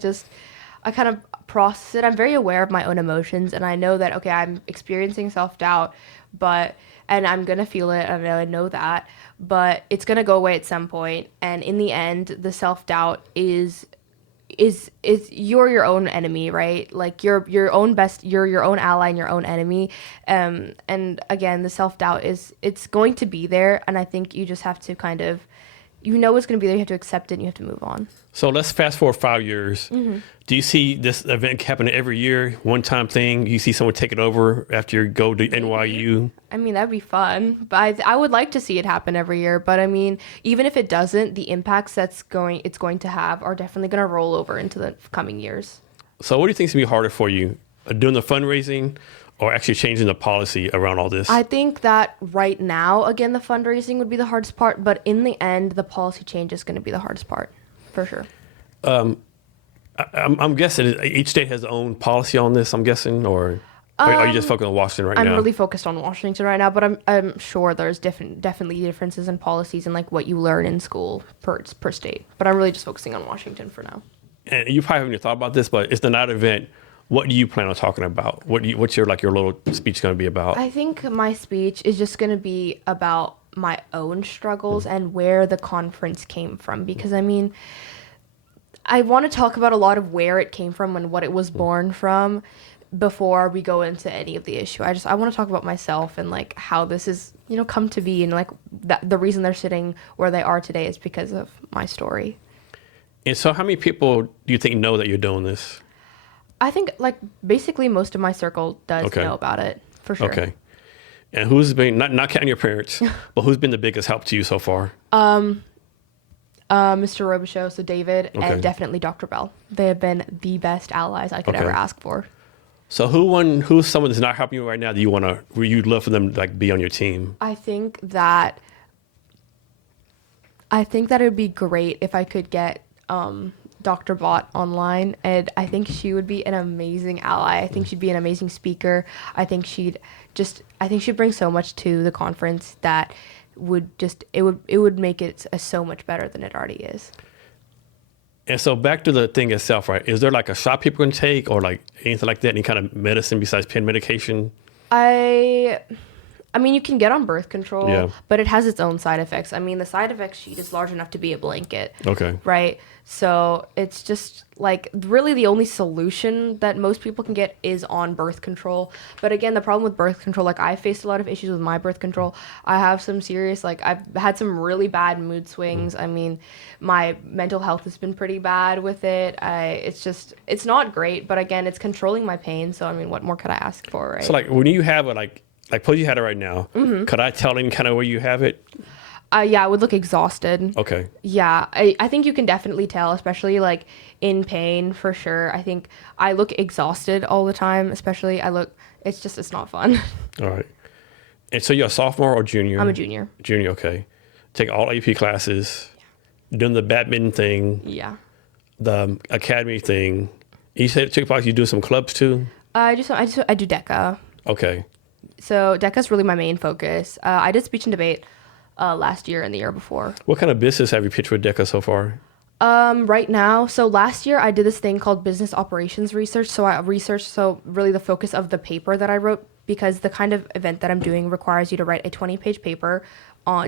kind of process it. I'm very aware of my own emotions, and I know that, okay, I'm experiencing self-doubt, and I'm going to feel it, and I know that, but it's going to go away at some point, and in the end, the self-doubt is you're your own enemy, right? Like you're your own ally and your own enemy. And again, the self-doubt it's going to be there. And I think you just have to kind of, it's going to be there. You have to accept it and you have to move on. So let's fast forward 5 years. Mm-hmm. Do you see this event happening every year, one-time thing? You see someone take it over after you go to NYU? I mean, that'd be fun. But I would like to see it happen every year. But I mean, even if it doesn't, the impacts it's going to have are definitely going to roll over into the coming years. So what do you think is going to be harder for you? Doing the fundraising or actually changing the policy around all this? I think that right now, again, the fundraising would be the hardest part. But in the end, the policy change is going to be the hardest part. For sure. I'm guessing each state has their own policy on this, I'm guessing, or are you just focused on Washington right now? I'm really focused on Washington right now, but I'm sure there's definitely differences in policies and like what you learn in school per state. But I'm really just focusing on Washington for now. And you probably haven't thought about this, but it's the night event. What do you plan on talking about? What's your little speech going to be about? I think my speech is just going to be about my own struggles and where the conference came from, because I mean, I want to talk about a lot of where it came from and what it was born from. before we go into any of the issue, I want to talk about myself and like how this is, come to be, and like the reason they're sitting where they are today is because of my story. And so how many people do you think know that you're doing this? I think like basically most of my circle does Okay. know about it for sure. Okay. And who's been, not counting your parents, but who's been the biggest help to you so far? Mr. Robichaux, so David, Okay. and definitely Dr. Bell. They have been the best allies I could Okay. ever ask for. So who's someone that's not helping you right now that you'd love for them to like be on your team? I think that it would be great if I could get Dr. Bott online, and I think she would be an amazing ally. I think she'd be an amazing speaker. I think she'd bring so much to the conference that it would make it so much better than it already is. And so back to the thing itself, right? Is there like a shot people can take or like anything like that? Any kind of medicine besides pain medication? I mean, you can get on birth control, Yeah. but it has its own side effects. I mean, the side effect sheet is large enough to be a blanket. Okay. Right? So it's just like really the only solution that most people can get is on birth control. But again, the problem with birth control, like I faced a lot of issues with my birth control. I have some serious, like I've had some really bad mood swings. I mean, my mental health has been pretty bad with it. It's not great, but again, it's controlling my pain. So I mean, what more could I ask for, right? So like when you have it, like suppose you had it right now, could I tell any kind of where you have it? Yeah, I would look exhausted. Okay. Yeah, I think you can definitely tell, especially like in pain for sure. I think I look exhausted all the time, especially it's not fun. All right. And so you're a sophomore or junior? I'm a junior. Junior, okay. Take all AP classes, doing the badminton thing, Yeah. the academy thing. You said you do some clubs too? I do DECA. Okay. So DECA is really my main focus. I did speech and debate last year and the year before. What kind of business have you pitched with DECA so far? Right now, so last year I did this thing called business operations research. So really the focus of the paper that I wrote, because the kind of event that I'm doing requires you to write a 20-page paper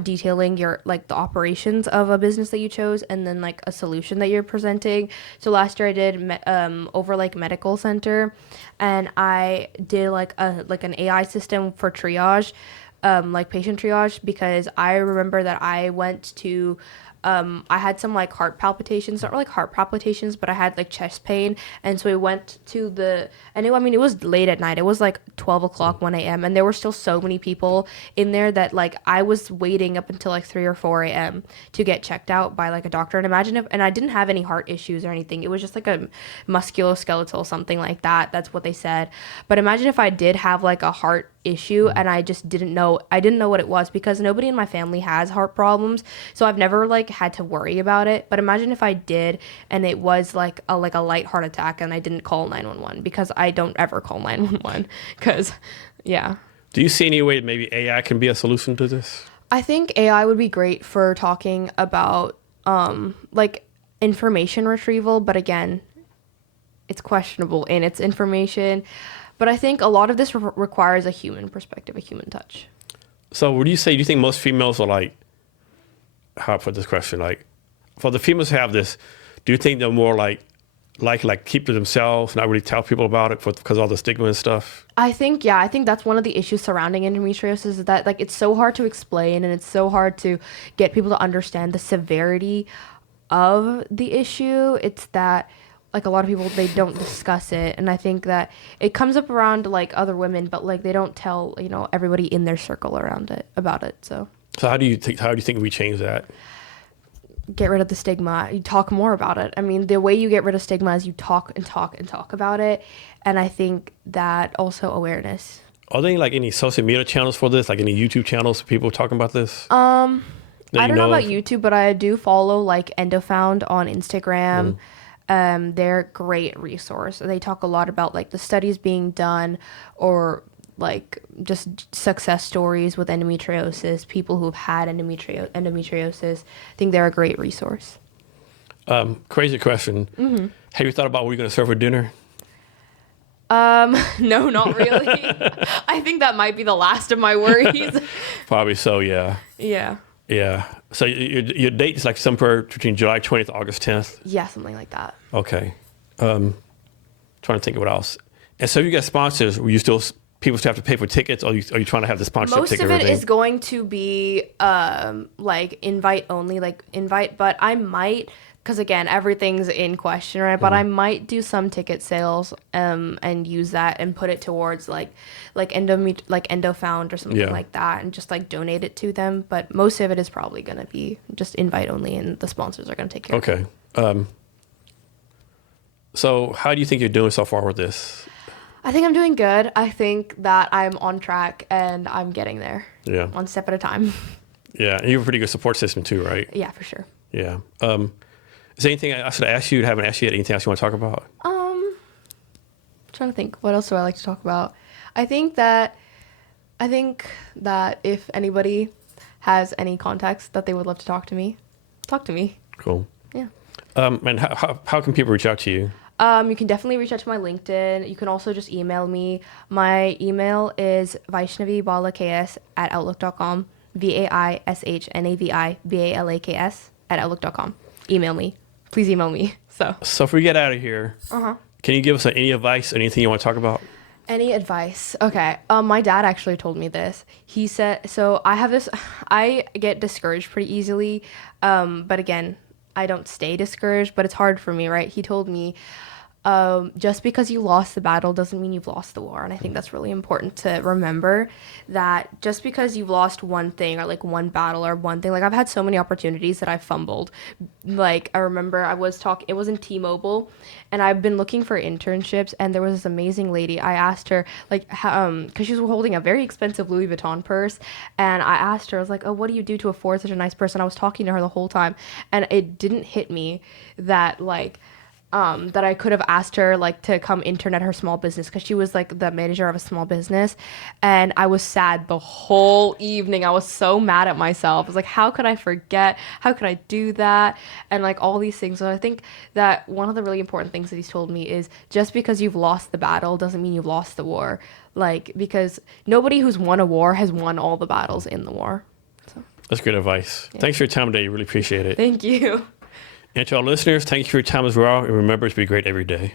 detailing your like the operations of a business that you chose and then like a solution that you're presenting. So last year I did Overlake Medical Center, and I did like an AI system for triage, like patient triage, because I remember that I went to I had some like heart palpitations, not really heart palpitations, but I had like chest pain. And so we went to it was late at night. It was like 12 o'clock, 1 a.m. And there were still so many people in there that like I was waiting up until like 3 or 4 a.m. to get checked out by like a doctor. And and I didn't have any heart issues or anything. It was just like a musculoskeletal, something like that. That's what they said. But imagine if I did have like a heart issue and I just didn't know what it was, because nobody in my family has heart problems, so I've never like had to worry about it. But imagine if I did and it was like a light heart attack and I didn't call 911, because I don't ever call 911 because yeah. Do you see any way maybe AI can be a solution to this? I think AI would be great for talking about like information retrieval, but again, it's questionable in its information. But I think a lot of this requires a human perspective, a human touch. So what do you think most females are like, how I put this question, like for the females who have this, do you think they're more like keep to themselves, not really tell people about it because of all the stigma and stuff? I think that's one of the issues surrounding endometriosis, is that like it's so hard to explain and it's so hard to get people to understand the severity of the issue. It's that like a lot of people, they don't discuss it, and I think that it comes up around like other women, but like they don't tell everybody in their circle about it. So how do you think we change that? Get rid of the stigma. You talk more about it. I mean, the way you get rid of stigma is you talk and talk and talk about it, and I think that also awareness. Are there like any social media channels for this, like any YouTube channels for people talking about this? I don't know about YouTube, but I do follow like EndoFound on Instagram. They're a great resource. They talk a lot about like the studies being done, or like just success stories with endometriosis, people who've had endometriosis. I think they're a great resource. Crazy question. Have you thought about what you're going to serve for dinner? No, not really. I think that might be the last of my worries. Probably so, yeah. Yeah. Yeah. So your date is like somewhere between July 20th, August 10th? Yeah, something like that. Okay. Trying to think of what else. And so if you get sponsors, will you still people still have to pay for tickets, or are you trying to have the sponsorship Most ticket? of it is going to be like invite only, like invite, but I might, because again, everything's in question, right? But I might do some ticket sales and use that and put it towards like Endo Found or something like that, and just like donate it to them. But most of it is probably going to be just invite only, and the sponsors are going to take care of it. Okay. So how do you think you're doing so far with this? I think I'm doing good. I think that I'm on track and I'm getting there. Yeah. One step at a time. Yeah, and you have a pretty good support system too, right? Yeah, for sure. Yeah. Is there anything I should ask you? Haven't asked you yet. Anything else you want to talk about? Trying to think, what else do I like to talk about? I think that if anybody has any contacts that they would love to talk to me. Cool. Yeah. And how can people reach out to you? You can definitely reach out to my LinkedIn. You can also just email me. My email is Vaishnavi Balakrishnan at outlook.com. VAISHNAVIBALAKS@outlook.com. Email me. Please email me. So if we get out of here, can you give us any advice, anything you want to talk about? Any advice? Okay. My dad actually told me this. He said, so I get discouraged pretty easily. But again, I don't stay discouraged, but it's hard for me, right? He told me, just because you lost the battle doesn't mean you've lost the war. And I think that's really important to remember, that just because you've lost one thing, or like one battle or one thing, like I've had so many opportunities that I fumbled. Like I remember it was in T-Mobile, and I've been looking for internships, and there was this amazing lady. I asked her, like, because she was holding a very expensive Louis Vuitton purse, and I asked her, I was like, oh, what do you do to afford such a nice purse? And I was talking to her the whole time, and it didn't hit me that like that I could have asked her like to come intern at her small business, because she was like the manager of a small business. And I was sad the whole evening. I was so mad at myself. I was like, how could I forget? How could I do that? And like all these things. So I think that one of the really important things that he's told me is, just because you've lost the battle doesn't mean you've lost the war. Like, because nobody who's won a war has won all the battles in the war. So That's good advice. Yeah. Thanks for your time today. Really appreciate it. Thank you. And to our listeners, thank you for your time as well. And remember to be great every day.